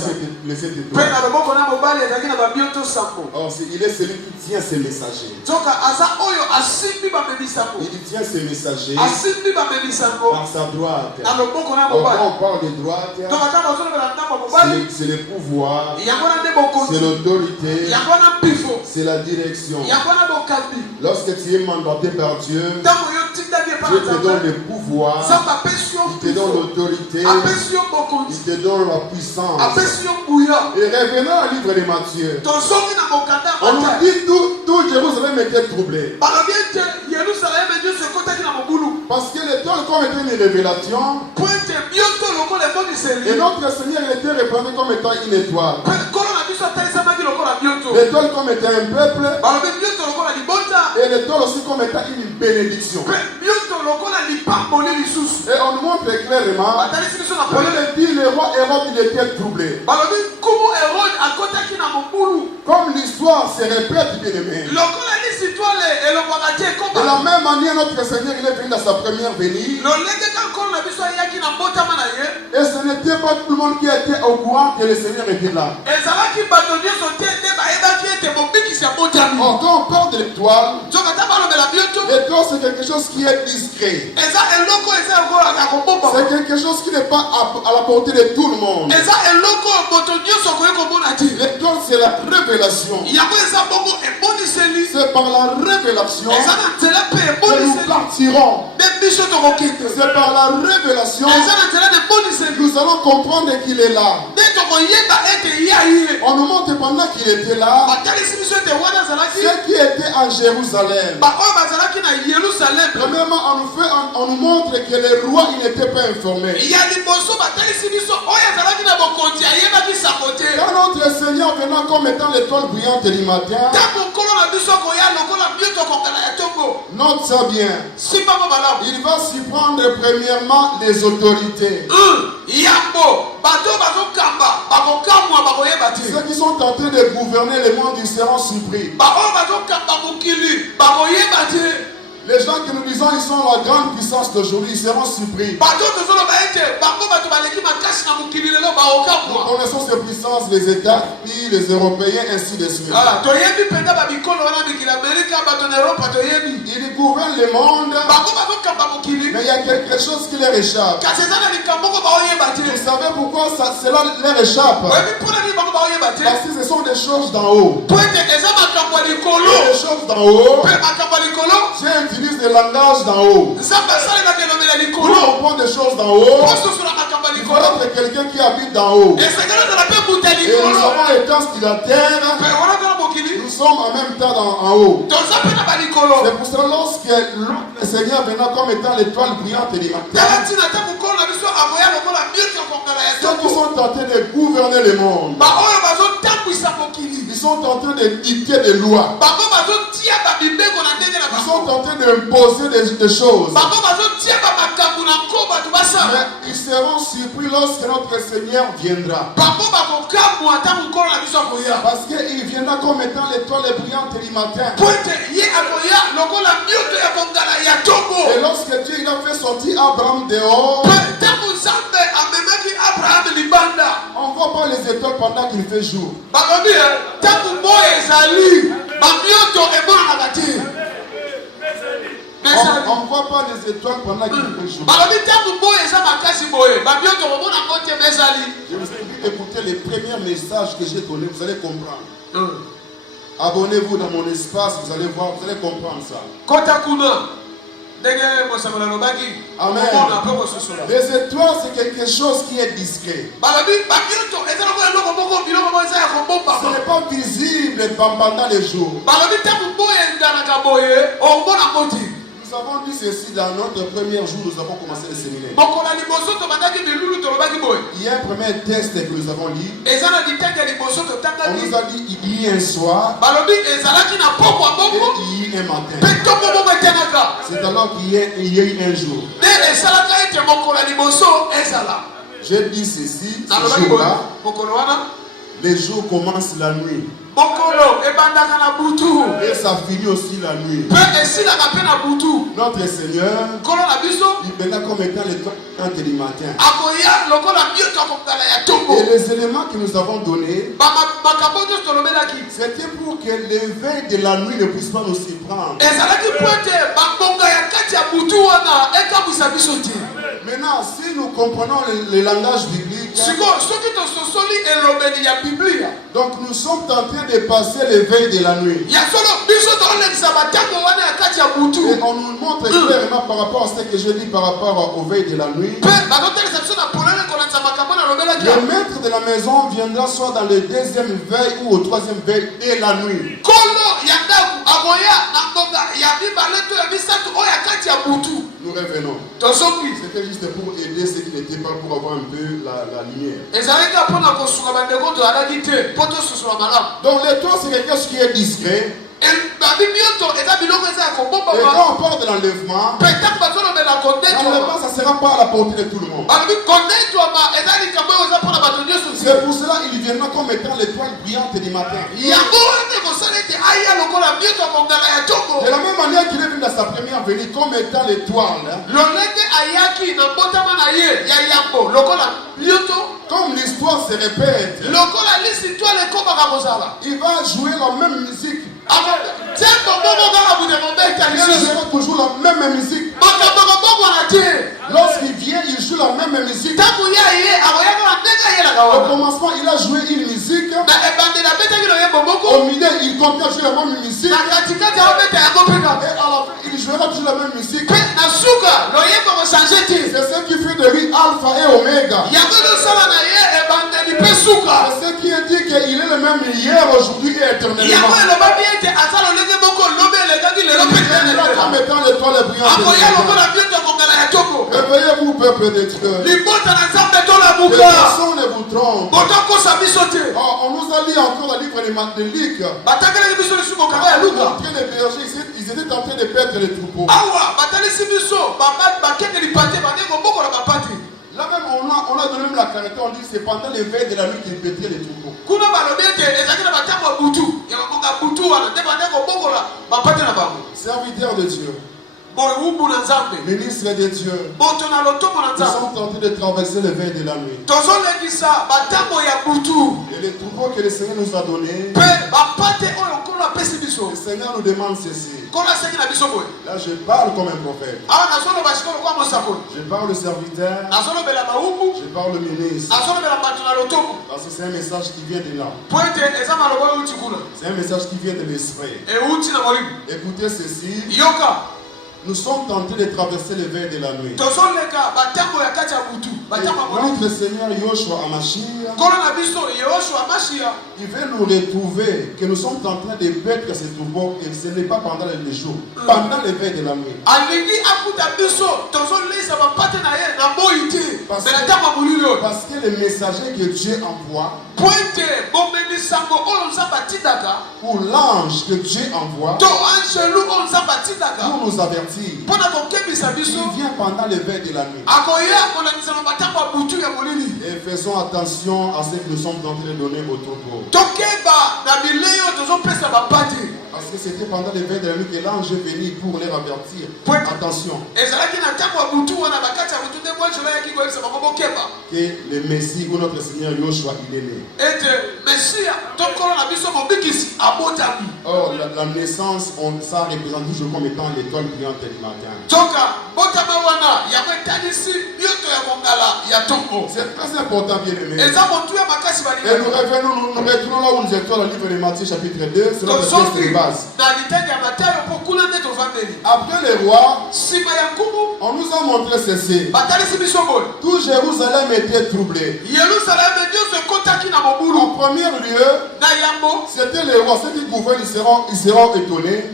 cette mpe étoile. na loboko na mobali ezalaki na babioto sambo. Or, il est celui qui tient ses messagers. Nzoka aza oyo asimbi bamemisango, Il tient ses messagers asimbi bamemisango par sa droite. na loboko na Or, mobali. quand on parle de droite, Nzoka ntango azolobela ntango ya mobali, c'est le pouvoir, yango wana nde c'est bokonzi, l'autorité, yango wana mpifo, c'est la direction. yango wana bokambi. Lorsque tu es mandaté par Dieu, Ntango yo tindaki epa Dieu na te donne Nzambe, le pouvoir, Nzambe apesi yo il te donne mpifo, l'autorité, apesi yo il bokonzi, te donne la puissance. apesi yo nguya. Et revenons au livre de Matthieu. Tozongi na mokanda ya On nous Matayo. dit tout Jérusalem était troublé. balobi ete yerusaleme nyonso ekotaki na mobulu Parce que l'étoile comme était une révélation, po ete bioto lokola et emoniseli notre Seigneur était représenté comme étant une étoile. mpe nkolo na biso atalisamaki lokola bioto, L'étoile comme étant un peuple, balobi bioto lokola libota, et l'étoile aussi comme étant une bénédiction. mpe bioto lokola lipamboli lisusu. Et on nous montre clairement, batalisi biso na on polele, le dit, le roi Hérode, il était troublé. balobi nkumu herode akotaki na mobulu Comme l'histoire se répète, bien aimé. lokola lisitwale elongwaka te De ekoma la même manière, notre Seigneur, il est venu dans sa première venue. lolenge ka nkolo na biso ayaki na mbotama na ye, Et ce n'était pas tout le monde qui était au courant que le Seigneur était là. ezalaki bato nyonso te nde bayebaki ete mobikisi abotami. Or, quand on parle de l'étoile, nzoka ta balobela bioto l'étoile c'est quelque chose qui est discret. eza eloko eza lokola ya kobomba, C'est quelque chose qui n'est pas à la portée de tout le monde. eza eloko moto nyonso akoki komona te. L'étoile c'est la révélation. yango eza bongo emoniseli, C'est par la révélation eza na nzela mpe que nous emoniseli partirons. nde biso tokokende, C'est par la révélation eza na nzela na emoniseli que nous allons comprendre qu'il est là. nde tokoyeba ete ye aye. On nous montre pendant qu'il était là, batalisi biso ete wana azalaki ceux qui étaient en Jérusalem. baoyo bazalaki na yerusaleme. Premièrement, on nous montre que le roi il n'était pas informé. ya liboso batalisi biso oyo azalaki na bokonzi ayebaki sango te. Quand notre Seigneur venant comme étant l'étoile brillante du matin, ntango nkolo na biso koya lokola bioto kokala ya tongo, note ça bien. simbango malamu. Il va s'y prendre premièrement les autorités. yambo bato bazokamba bakokamwa bakoyeba te, Ceux qui sont en train de gouverner le monde, ils seront surpris. baoyo bazokamba mokili bakoyeba te. Les gens que nous disons, ils sont la grande puissance d'aujourd'hui, ils seront surpris. bato tozoloba ete bango bato baleki makasi na mokili lelo Nous bakokamwa. connaissons ces puissances, les États-Unis, les Européens, ainsi de suite. toyebi mpenza babikolo wana mikili amerika bato na eropa toyebi Ils gouvernent le monde, bango bazokamba mokili, mais il y a quelque chose qui leur échappe. kasi eza na likambo moko baoyeba te. Vous savez pourquoi cela leur échappe? oyebi mpona nini bango baoyeba te? Parce que ce sont des choses d'en haut. po ete eza makambo ya likolo, Des choses d'en haut. mpe makambo ya likolo Dieu utilise le langage d'en haut. nzambe asalelaka elobela Pour likolo comprendre des choses d'en haut, po sosola makambo ya il faut likolo, être quelqu'un qui habite d'en haut. esengeli ozala mpe buta ya Et nous likolo, avons étant sur la terre, mpe wana tona mokili nous sommes en même temps en haut. toza mpe na balikolo. C'est pour cela lorsque le Seigneur venant comme étant l'étoile brillante du matin, tala ntina te mokolo na biso akoya lokola mioto ya kongala ya ceux qui tongo, sont en train de gouverner le monde, baoyo bazotambwisa mokili, ils sont en train de dicter des lois. bango bazotia babibeko na ndenge na Ils sont bango, en train d'imposer des choses. bango bazotia bamakambo na nko bato basala, Mais ils seront surpris lorsque notre Seigneur viendra. bango bakokamwa ata mokolo na biso akoya, Parce qu'il viendra comme étant l'étoile brillante du matin. po ete ye akoya lokola mioto ya kongala ya Et tongo. lorsque Dieu il a fait sortir Abraham dehors, Pe ntango nzambe amemaki abraham libanda, on ne voit pas les étoiles pendant qu'il fait jour. balobi ntango moyo ezali bamioto emonanaka te. On ne voit pas les étoiles pendant qu'il fait jour. balobi ntango moyo eza makasi boye bamioto komonango te bezali. Je vous invite à écouter les premiers messages que j'ai donnés, vous allez comprendre. Abonnez-vous dans mon espace, vous allez voir, vous allez comprendre ça. kota kuna ndenge mosangola lobaki Amen. omona mpe kososola. Les étoiles, c'est quelque chose qui est discret. balobi bamioto eza lokola eloko moko biloko moko eza ya Ce kobombama. n'est pas visible pendant les jours. balobi ntango moyo enganaka boye omona moti. Nous avons dit ceci dans notre premier jour, nous avons commencé le séminaire. mokolo ya liboso tobandaki bilulu tolobaki boye Il y a un premier texte que nous avons lu. eza na litenge ya liboso On totangaki, nous a dit il y a un soir balobi ezalaki na pokwa et moko il y a un matin. mpe ntongo moko etenaka C'est alors qu'il y a eu un jour. nde esalaka ete mokolo ya liboso ezala. J'ai dit ceci, ce jour-là, les jours commencent la nuit. Et ça finit aussi la nuit. Notre Seigneur, il venait comme étant l'étoile du matin. Et les éléments que nous avons donnés, c'était pour que l'éveil de la nuit ne puisse pas nous surprendre. Maintenant, si nous comprenons le langage biblique, donc nous sommes en train de passer l'éveil de la nuit. Et on nous montre clairement par rapport à ce que je dis par rapport au veille de la nuit. Le maître de la maison viendra soit dans le deuxième veille ou au troisième veille de la nuit. Nous revenons. C'était juste pour aider ceux qui n'étaient pas, pour avoir un peu la lumière. Donc l'étoile, c'est quelque chose qui est discret. Et quand on parle de l'enlèvement, l'enlèvement, ça ne sera pas à la portée de tout le monde. C'est pour cela qu'il viendra comme étant l'étoile brillante du matin. De la même manière qu'il est venu dans sa première venue comme étant l'étoile. Comme l'histoire se répète, il va jouer la même musique. Il jouera toujours la même musique. Lorsqu'il vient, il joue la même musique. Au commencement, il a joué une musique. Au milieu, il continue à jouer la même musique. Et à la fin, il jouera toujours la même musique. C'est ce qui fait de lui Alpha et Oméga. C'est ce qui dit qu'il est le même hier, aujourd'hui et éternellement. Comme étant l'étoile brillante. Réveillez-vous, peuple de Dieu. Les personnes ne vous trompent. On nous a lu encore le livre de Luc. Ils étaient en train de perdre les troupeaux. Là même on a donné la caractère, on dit c'est pendant l'éveil de la nuit qu'ils pétraient les troupeaux. Serviteur de Dieu, ministre de Dieu, nous sommes en train de traverser l'éveil de la nuit. Et les troupeaux que le Seigneur nous a donnés, le Seigneur nous demande ceci. Là je parle comme un prophète. Je parle le serviteur. Je parle le ministre. Parce que c'est un message qui vient de là. C'est un message qui vient de l'esprit. Écoutez ceci. Nous sommes tentés de traverser l'éveil de la nuit. Et notre Seigneur Yoshua Hamashiach, il veut nous retrouver que nous sommes en train de perdre ces troupeaux et ce n'est pas pendant les jours, pendant l'éveil de la nuit. Parce que les messagers que Dieu envoie, ou l'ange que Dieu envoie, pour nous avertir, il vient pendant l'éveil de la nuit. Et faisons attention à ce que nous sommes en train de donner au troupeau. Parce que c'était pendant l'éveil de la nuit que l'ange est venu pour les avertir. Attention. Que le Messie ou notre Seigneur Yoshua, il est né. Or, la naissance, ça représente toujours comme étant l'étoile brillante du matin. C'est très important, bien aimé. Et nous retournons là où nous étions dans le livre de Matthieu chapitre 2, selon le texte de base. Après les rois, on nous a montré ceci. Tout Jérusalem était troublé. En premier lieu, c'était les rois. Ceux qui pouvaient, ils seront étonnés.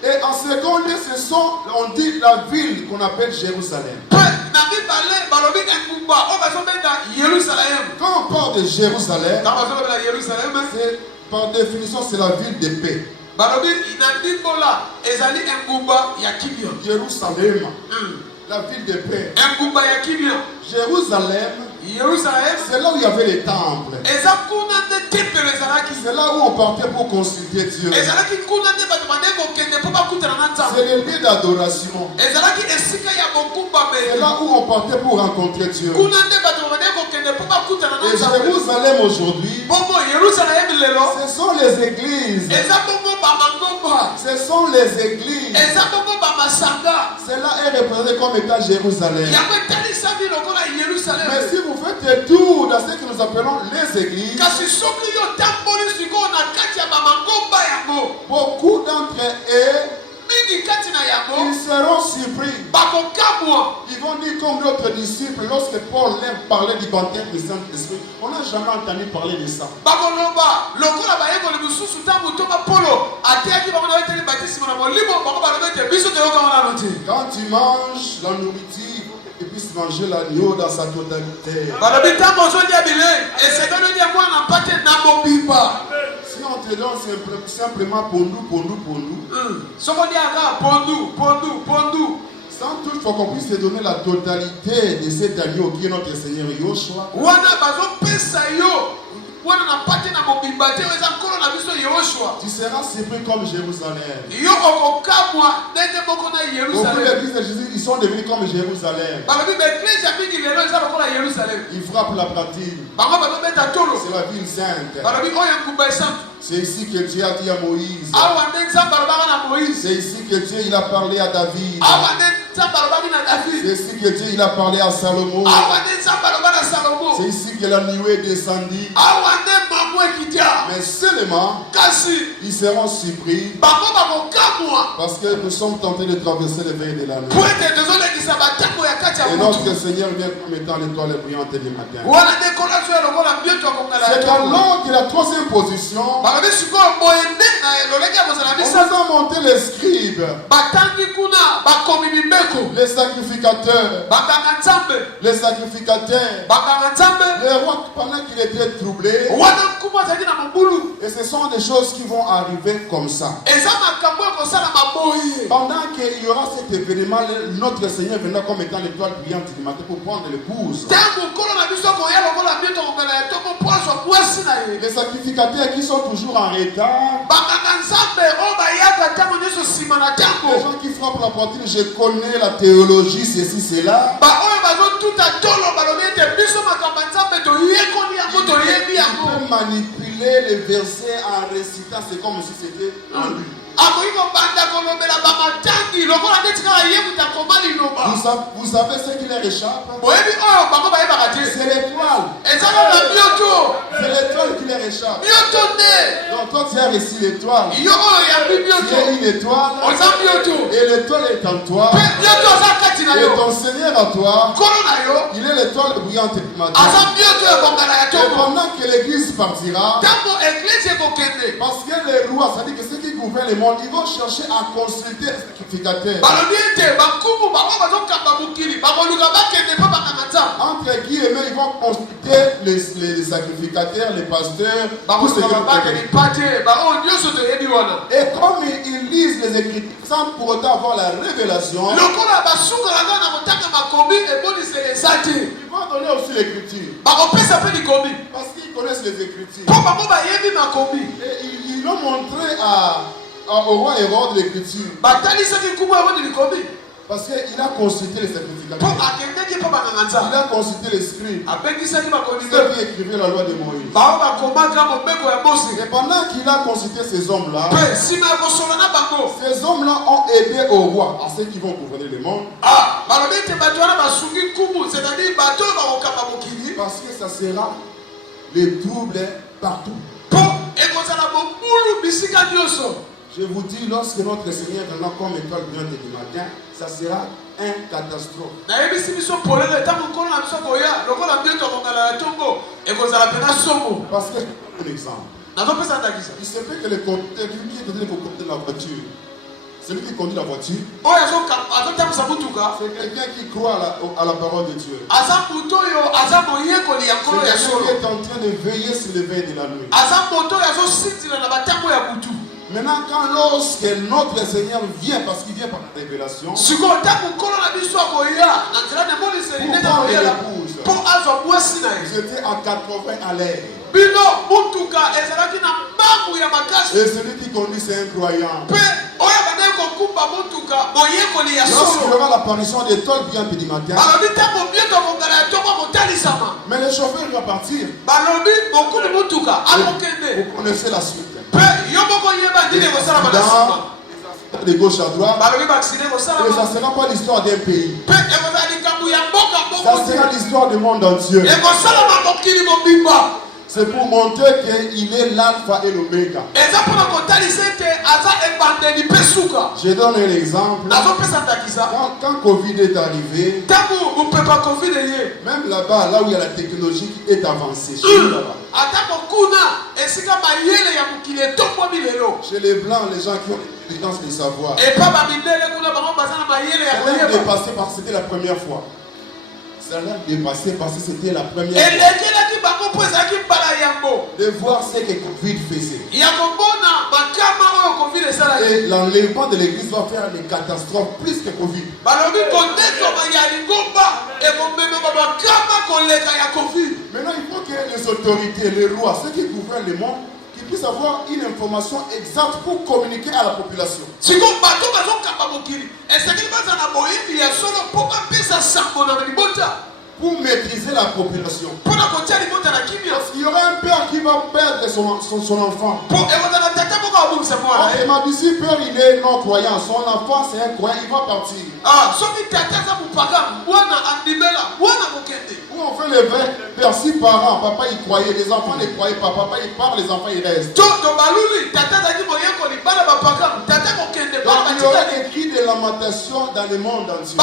Et en second lieu, ce sont, on dit, la ville qu'on appelle Jérusalem. Quand on parle de Jérusalem, par définition, c'est la ville de paix. Jérusalem. La ville de paix. engumba ya kimia. Jérusalem, Yerusalem c'est là où il y avait les temples. eza kuna nde tempelo ezalaki. C'est là où on partait pour consulter Dieu. ezalaki kuna nde bato bande kokende mpo bakutana na C'est nzambe. le lieu d'adoration. ezalaki esika ya bokumbameli. C'est là où on partait pour rencontrer Dieu. kuna nde bato bande kokende mpo bakutana na Et nzambe. Jérusalem aujourd'hui, bongo Yerusalem lelo ce sont les églises. eza bongo bamangomba. Ce sont les églises. eza bongo bamasanga. Cela est représenté comme étant Jérusalem. yango etalisami lokola Yerusalem. Mais si vous faites le tour dans ce que nous appelons les églises, kasi soki yo tamboli sikoyo na kati ya bamangomba yango beaucoup d'entre eux, mingi kati na ils yango seront surpris. bakokamwa. Ils vont dire comme d'autres disciples, lorsque Paul leur parlait du baptême du Saint-Esprit, on n'a jamais entendu parler de ça. bakoloba lokola bayekoli mosusu ntango ntonga polo ateyaki bango na eteli batisima na molimo bango balobi ete biso toyokango nano te. Quand tu manges la nourriture, tu puisses manger l'agneau dans sa totalité. balobi ntango ozolia bilei esengeli olia mwana mpate na mobimba. Si on te donne simplement pondu, soko oliaka pondu sans toutefois qu'on puisse te donner la totalité de cet agneau qui est notre Seigneur Yoshua, wana bazopesa yo wana na mpate na mobimba te oyo eza nkolo na biso Yoshua. tu seras surpris comme Jérusalem. yo okokamwa ndenge moko na Beaucoup Yerusalem. d'églises de Jésus, ils sont devenus comme Jérusalem. balobi baeglise ya mingi lelo eza lokola Yerusalem. Ils frappent la platine. bango bazobeta tolo. C'est la ville sainte. balobi oyo engumba esantu. C'est ici que Dieu a dit à Moïse. awa nde nzambe alobaka na Moïse. C'est ici que Dieu il a parlé à David. awa nde nzambe alobaki na David. C'est ici que Dieu il a parlé à Salomon. awa nde nzambe aloba na C'est Salomo. ici que la nuée descendit. awa nde mamu ekitia. Mais seulement, kasi ils seront surpris bango bakokamwa parce que nous sommes tentés de traverser les veilles de la nuit. po ete tozolekisa batango ya kati ya Et mutu. notre Seigneur vient comme étant l'étoile brillante du matin. wana nde kola so ya lokola mbioto akongala ya C'est tongo. alors que la troisième position, balobi sikoyo boye nde na lolenge ya kozala on misato. nous a monté les scribes, batangi kuna bakomi mibeko. les sacrificateurs, baganga nzambe. les sacrificateurs, baganga nzambe. les rois pendant qu'il était troublé. wana nkumu azalaki na mobulu. Et ce sont des choses qui vont arriver comme ça. eza makambo ya kosala maboye. Pendant qu'il y aura cet événement, notre Seigneur viendra comme étant l'étoile brillante du matin pour prendre l'épouse. ntango nkolo na biso koya lokola mbioto akongala ya tongo mpo azwa mwasi na ye. Les sacrificateurs qui sont toujours en retard, baganga nzambe oyo bayaka ntango nyonso nsima na les ntango. gens qui frappent la poitrine, je connais la théologie, ceci, cela. baoyo bazotuta tolo balobi ete biso makambo ya nzambe toyekoli yango toyebi Ils yango. peuvent manipuler les versets en récitant, c'est comme si c'était en lui. akoki kobanda kolobela bamatangi lokola ndeti kaka yebuta koma liloba. Vous savez ce qui leur échappe? boyebi oyo bango bayebaka te. C'est l'étoile. eza kaka mioto. C'est l'étoile qui leur échappe. mioto nde Donc toi tu as reçu l'étoile. yo oyo yambi Tu mioto. as une étoile. oza mioto. Et l'étoile est en toi. mpe mioto aza kati na Et yo. ton Seigneur à toi, nkolo na yo il est l'étoile brillante du matin. aza mioto ekongala ya Et tongo. pendant que l'église partira, ntango eglise ekokende. parce que les rois, c'est-à-dire que ceux qui gouvernent le monde, ils vont chercher à consulter les sacrificateurs. balobi ete bankumu bango bazokamba mokili bakoluka bakende mpo bakanga nzambe. Entre guillemets, ils vont consulter les sacrificateurs, les pasteurs, tous ceux qui bakoluka bakende gouvernent. mpate baoyo nyonso toyebi wana. Et comme ils lisent les Écritures sans pour autant avoir la révélation, lokola basungalaka na kotanga makomi ebonisele eza te. ils vont donner aussi l'Écriture. bakopesa mpe likomi Parce qu'ils connaissent les Écritures. mpo bango bayebi makomi. Et ils l'ont montré au roi Hérode l'Écriture. batalisaki nkumu eboni likomi Parce qu'il a consulté les mpo sacrificateurs. akendeki mpo bakanga Il nzambe. a consulté les scribes. abengisaki bakonzi Ceux qui écrivaient la loi de Moïse. bango bakomaka mobeko ya mose. Et pendant qu'il a consulté ces hommes-là, mpe nsima ya kosola na bango ces hommes-là ont aidé au roi, à ceux qui vont gouverner le monde. balobi ete bato wana basungi nkumu c'est-à-dire bato oyo bakokamba mokili Parce que ça sera le trouble partout. mpo ekozala mobulu bisika nyonso. Je vous dis, lorsque notre Seigneur viendra comme étoile brillante du matin, ça sera une catastrophe. nayebisi biso polele ntango nkolo na biso koya lokola mbioto akongala ya tongo ekozala mpena somo. Parce que, un exemple, nazopesa ndakisa il se peut que le conducteur qui est donné pour conduire la voiture, celui qui conduit la voiture, oyo azotambusa mutuka c'est quelqu'un qui croit à la parole de Dieu. aza moto oyo aza moyekoli ya nkolo ya C'est quelqu'un solo. qui est en train de veiller sur le veille de la nuit. aza moto oyo azositila na batango ya butu. Maintenant, lorsque notre Seigneur vient, parce qu'il vient par la révélation, pour prendre l'épouse, vous étiez à 80 à l'air. Et celui qui conduit, c'est un croyant. Lorsqu'il y aura l'apparition des toiles brillantes du matin, mais le chauffeur va partir. Vous connaissez la suite. De gauche à droite. Et ça ne sera pas l'histoire d'un pays. Ça sera l'histoire du monde entier. C'est pour montrer qu'il est l'alpha et l'oméga. Je donne un exemple. Quand Covid est arrivé, même là-bas, là où il y a la technologie qui est avancée, chez nous là-bas. Chez les blancs, les gens qui ont l'intelligence de savoir, ça l'a dépassé parce que c'était la première fois. Ça l'a dépassé parce que c'était la première fois. De voir ce que Covid faisait. Et l'enlèvement de l'église va faire des catastrophes plus que Covid. Maintenant, il faut que les autorités, les rois, ceux qui gouvernent le monde, qu'ils puissent avoir une information exacte pour communiquer à la population. Pour maîtriser la population. Il y aura un père qui va perdre son enfant. Et m'a dit, si père il est non croyant, son enfant c'est un croyant, il va partir. Où on fait les vrais pères, si parents, papa il croyait, les enfants ne croyaient pas, papa il part, les enfants ils restent. Donc il y aura des cris de lamentation dans le monde entier.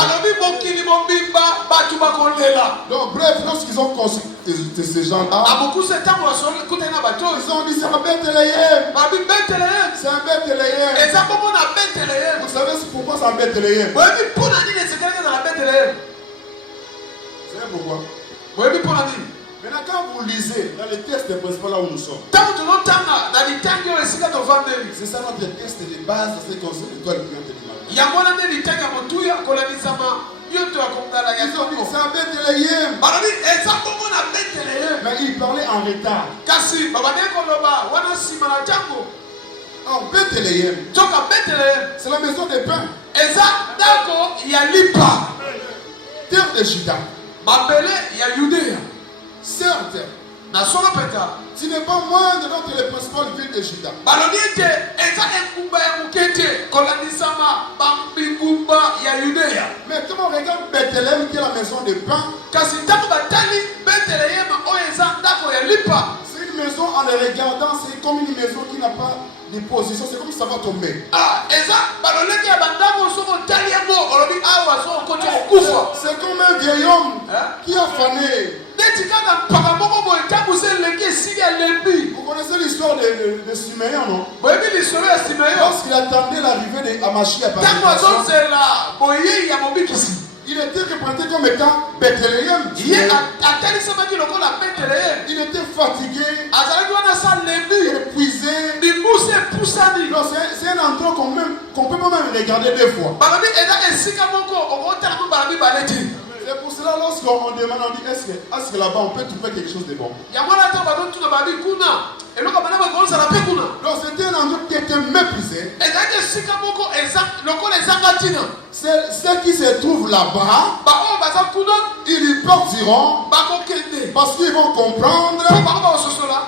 Donc bref, lorsqu'ils ont construit ces gens-là, ils ont dit c'est un Bethléem. C'est un Bethléem. Vous savez pourquoi c'est un Bethléem? Vous savez pourquoi? Maintenant quand vous lisez dans les textes principaux là où nous sommes, c'est ça notre texte de base, c'est qu'on sait l'étoile brillante du matin. Ils ont dit c'est un Bethléem. Mais ils parlaient en retard. En Bethléem, c'est la maison des pains. Terre de Juda. Certes, tu n'es pas moins de notre les principales villes de Juda. Mais quand on regarde Bethléem qui est la maison des pains, c'est une maison en les regardant, c'est comme une maison qui n'a pas de position, c'est comme si ça va tomber. C'est comme un vieil homme qui a fané. Vous connaissez l'histoire de Siméon, non? Lorsqu'il attendait l'arrivée de Amashia par il était représenté comme étant Bethléem. Il était fatigué, épuisé. C'est un endroit qu'on ne peut pas même regarder deux fois. C'est pour cela, lorsqu'on demande, on dit est-ce que là-bas on peut trouver quelque chose de bon? Donc c'était un endroit qui était méprisé. Ceux qui se trouvent là-bas, ils y partiront parce qu'ils vont comprendre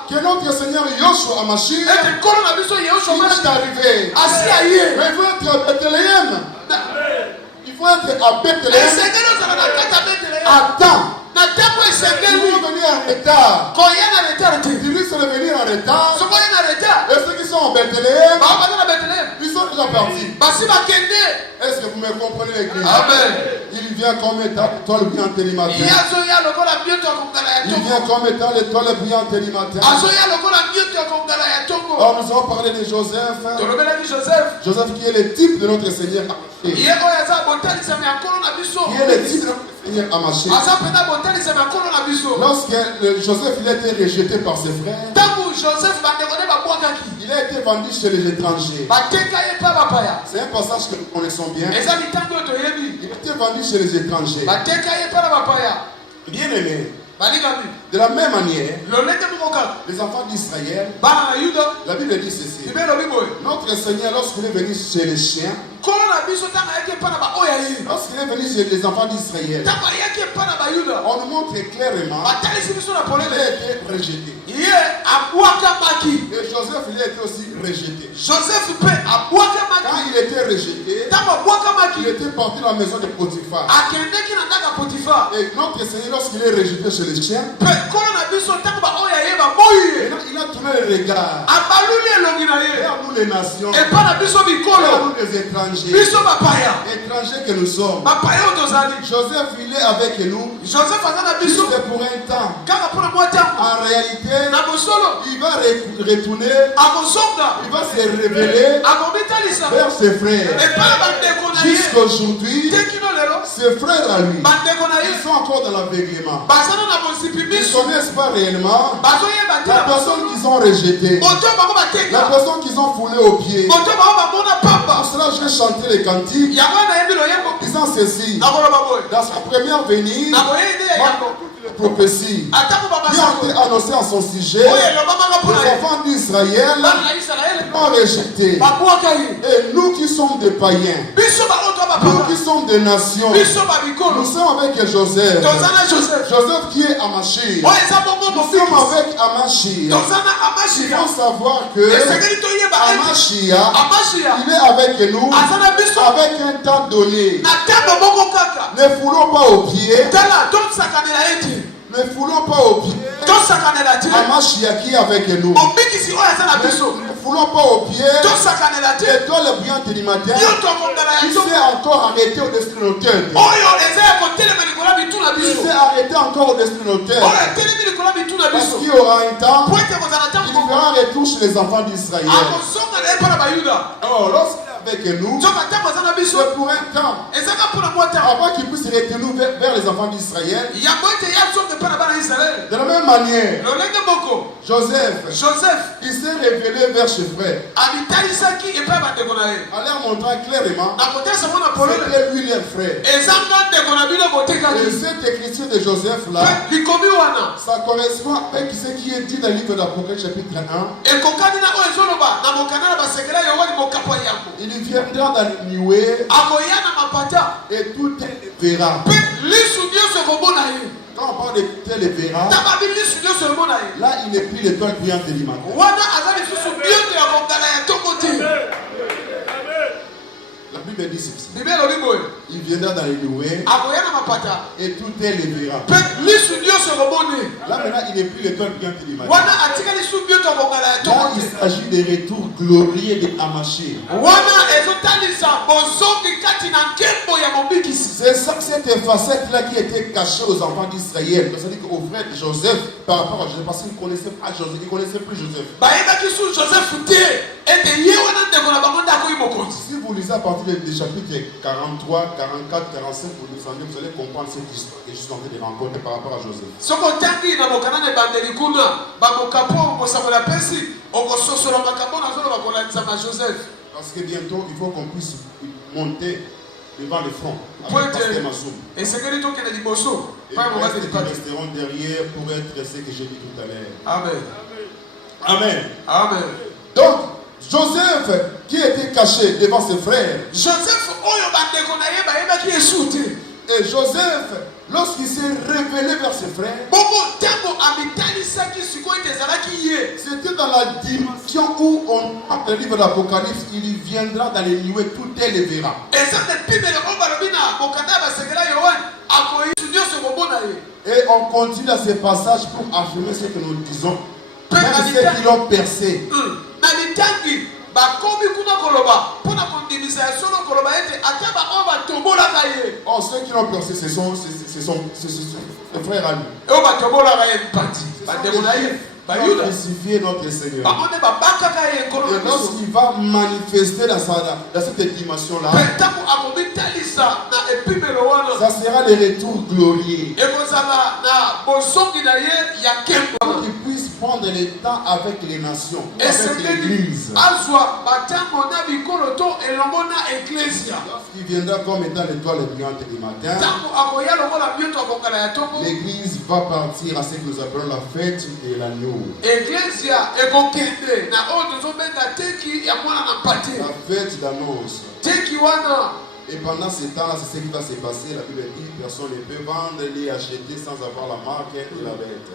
que notre Seigneur Yoshua Hamashiach est arrivé. Mais il faut être à Bethléem. Il faut être à Bethléem. Attends. Ils vont venir en retard. Ils risquent de venir en retard. Et ceux qui sont en Bethléem, ils sont déjà partis. Est-ce que vous me comprenez, l'église? Amen. Il vient comme étant l'étoile brillante du matin. Il vient comme étant l'étoile brillante du matin. Alors nous allons parler de Joseph. Joseph qui est le type de notre Seigneur. qui est le titre du Seigneur Amaché. Lorsque Joseph il a été rejeté par ses frères, il a été vendu chez les étrangers. C'est un passage que nous connaissons bien. Il a été vendu chez les étrangers. Bien aimé. De la même manière, les enfants d'Israël, la Bible dit ceci. Notre Seigneur, lorsqu'il est venu chez les chiens, lorsqu'il est venu chez les enfants d'Israël, on nous montre clairement qu'il a été rejeté. Et Joseph, il a été aussi rejeté. Quand il était rejeté, il était parti dans la maison de Potiphar. Et notre Seigneur, lorsqu'il est rejeté chez les chiens, il a tourné le regard vers nous les nations, vers nous les étrangers, étrangers que nous sommes. Joseph, il est avec nous. C'est pour un temps. En réalité, il va retourner, il va se révéler vers ses frères. Jusqu'aujourd'hui, ses frères à lui, ils sont encore dans l'aveuglement. Ils ne connaissent pas réellement la personne qu'ils ont rejetée, la personne qu'ils ont foulée aux pieds. Pour cela, je vais chanter les cantiques disant ceci. Dans sa première venue, prophéties qui ont été annoncées en son sujet, les enfants d'Israël ont rejeté. Et nous qui sommes des païens, nous qui sommes des nations, nous sommes avec Joseph. Joseph qui est Amashi. Nous sommes avec Amashi. Il faut savoir que Amashi, il est avec nous avec un temps donné. Ne foulons pas aux pieds. Ne foulons pas aux pieds. Amashia qui est avec nous. Ne foulons pas aux pieds. L'étoile brillante du matin qui s'est encore arrêté au-dessus de nos têtes. Qui s'est arrêté encore au-dessus de nos têtes. Parce qu'il y aura un temps, il fera un retour chez les enfants d'Israël. Alors, lorsqu'il est avec nous, c'est pour un temps. Avant qu'il puisse retourner vers les enfants d'Israël. De la même manière, Joseph, il s'est révélé vers ses frères. En leur montrant clairement c'était lui leur frère. Et cette écriture de Joseph là, ça correspond avec ce qui est dit dans le livre d'Apocalypse chapitre 1. Il viendra dans les nuées et tout le verra. Quand on parle de tel et verra, là il n'est plus l'étoile brillante du matin. La Bible dit ceci. Il viendra dans les nuées et tout elle les verra. Là maintenant il n'est plus l'étoile brillante du matin. Là il s'agit des retours glorieux de Amashi. C'est ça, cette facette-là qui était cachée aux enfants d'Israël. C'est-à-dire qu'aux frères de Joseph, par rapport à Joseph, parce qu'ils ne connaissaient pas Joseph, ils ne connaissaient plus Joseph. Si vous lisez à partir des chapitres 43, 44, 45, vous allez comprendre cette histoire qui est juste en train de rencontrer par rapport à Joseph. Parce que bientôt, il faut qu'on puisse monter devant le front. Et nous resterons derrière pour être ce que j'ai dit tout à l'heure. Amen. Amen. Amen. Donc, Joseph qui était caché devant ses frères. Et Joseph, lorsqu'il s'est révélé vers ses frères, c'était dans la dimension où on parle le livre d'Apocalypse, il viendra dans les nuées, tout elle les verra. Et on continue à ces passages pour affirmer ce que nous disons, même ceux qui l'ont percé. Oh, ceux qui l'ont percé, ce sont ses frères à lui. crucifié notre Seigneur. Et lorsqu'il va manifester dans cette dimension-là, ça sera le retour glorieux. Qu'il puisse prendre le temps avec les nations, avec l'Église. Lorsqu'il viendra comme étant l'étoile brillante du matin, l'Église va partir à ce que nous appelons la fête de l'agneau. La fête d'annonce. Et pendant ce temps-là, c'est ce qui va se passer. La Bible dit que personne ne peut vendre ni acheter sans avoir la marque de la bête.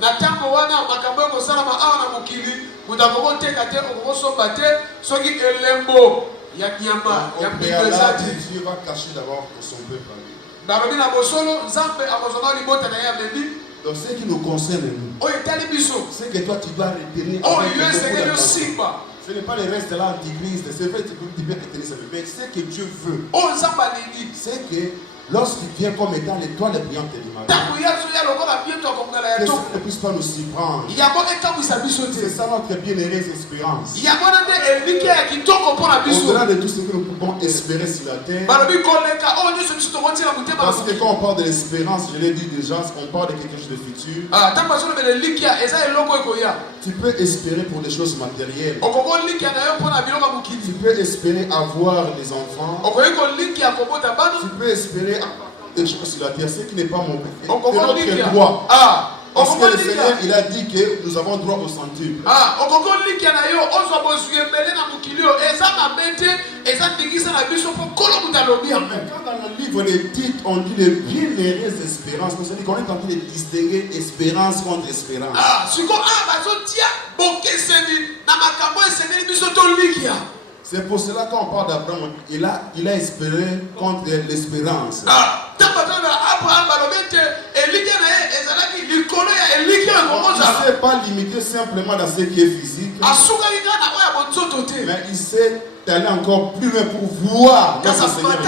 Dieu va cacher d'abord pour son peuple. Donc ce qui nous concerne, nous, c'est que toi tu dois retenir. Ce n'est pas le reste de l'antichrist, c'est vrai que tu peux retenir ça, mais ce que Dieu veut, c'est que lorsqu'il vient comme étant l'étoile brillante du matin, que ça ne puisse pas nous surprendre. C'est ça notre bien-heureuse espérance. Au-delà de tout ce que nous pouvons espérer sur la terre, parce que quand on parle de l'espérance, je l'ai dit déjà, on parle de quelque chose de futur. Tu peux espérer pour des choses matérielles. Tu peux espérer avoir des enfants. Tu peux espérer des choses sur la terre, ce qui n'est pas mon péché. C'est notre droit. Parce que le Seigneur, il a dit que nous avons droit au centuple. Mais quand dans le livre des titres, on dit les bienheureuses espérances, on se dit qu'on est en train de distinguer espérance contre espérance. C'est pour cela qu'on parle d'Abraham, il a espéré contre l'espérance. Il ne s'est pas limité simplement dans ce qui est physique, mais il s'est allé encore plus loin pour voir notre Seigneur.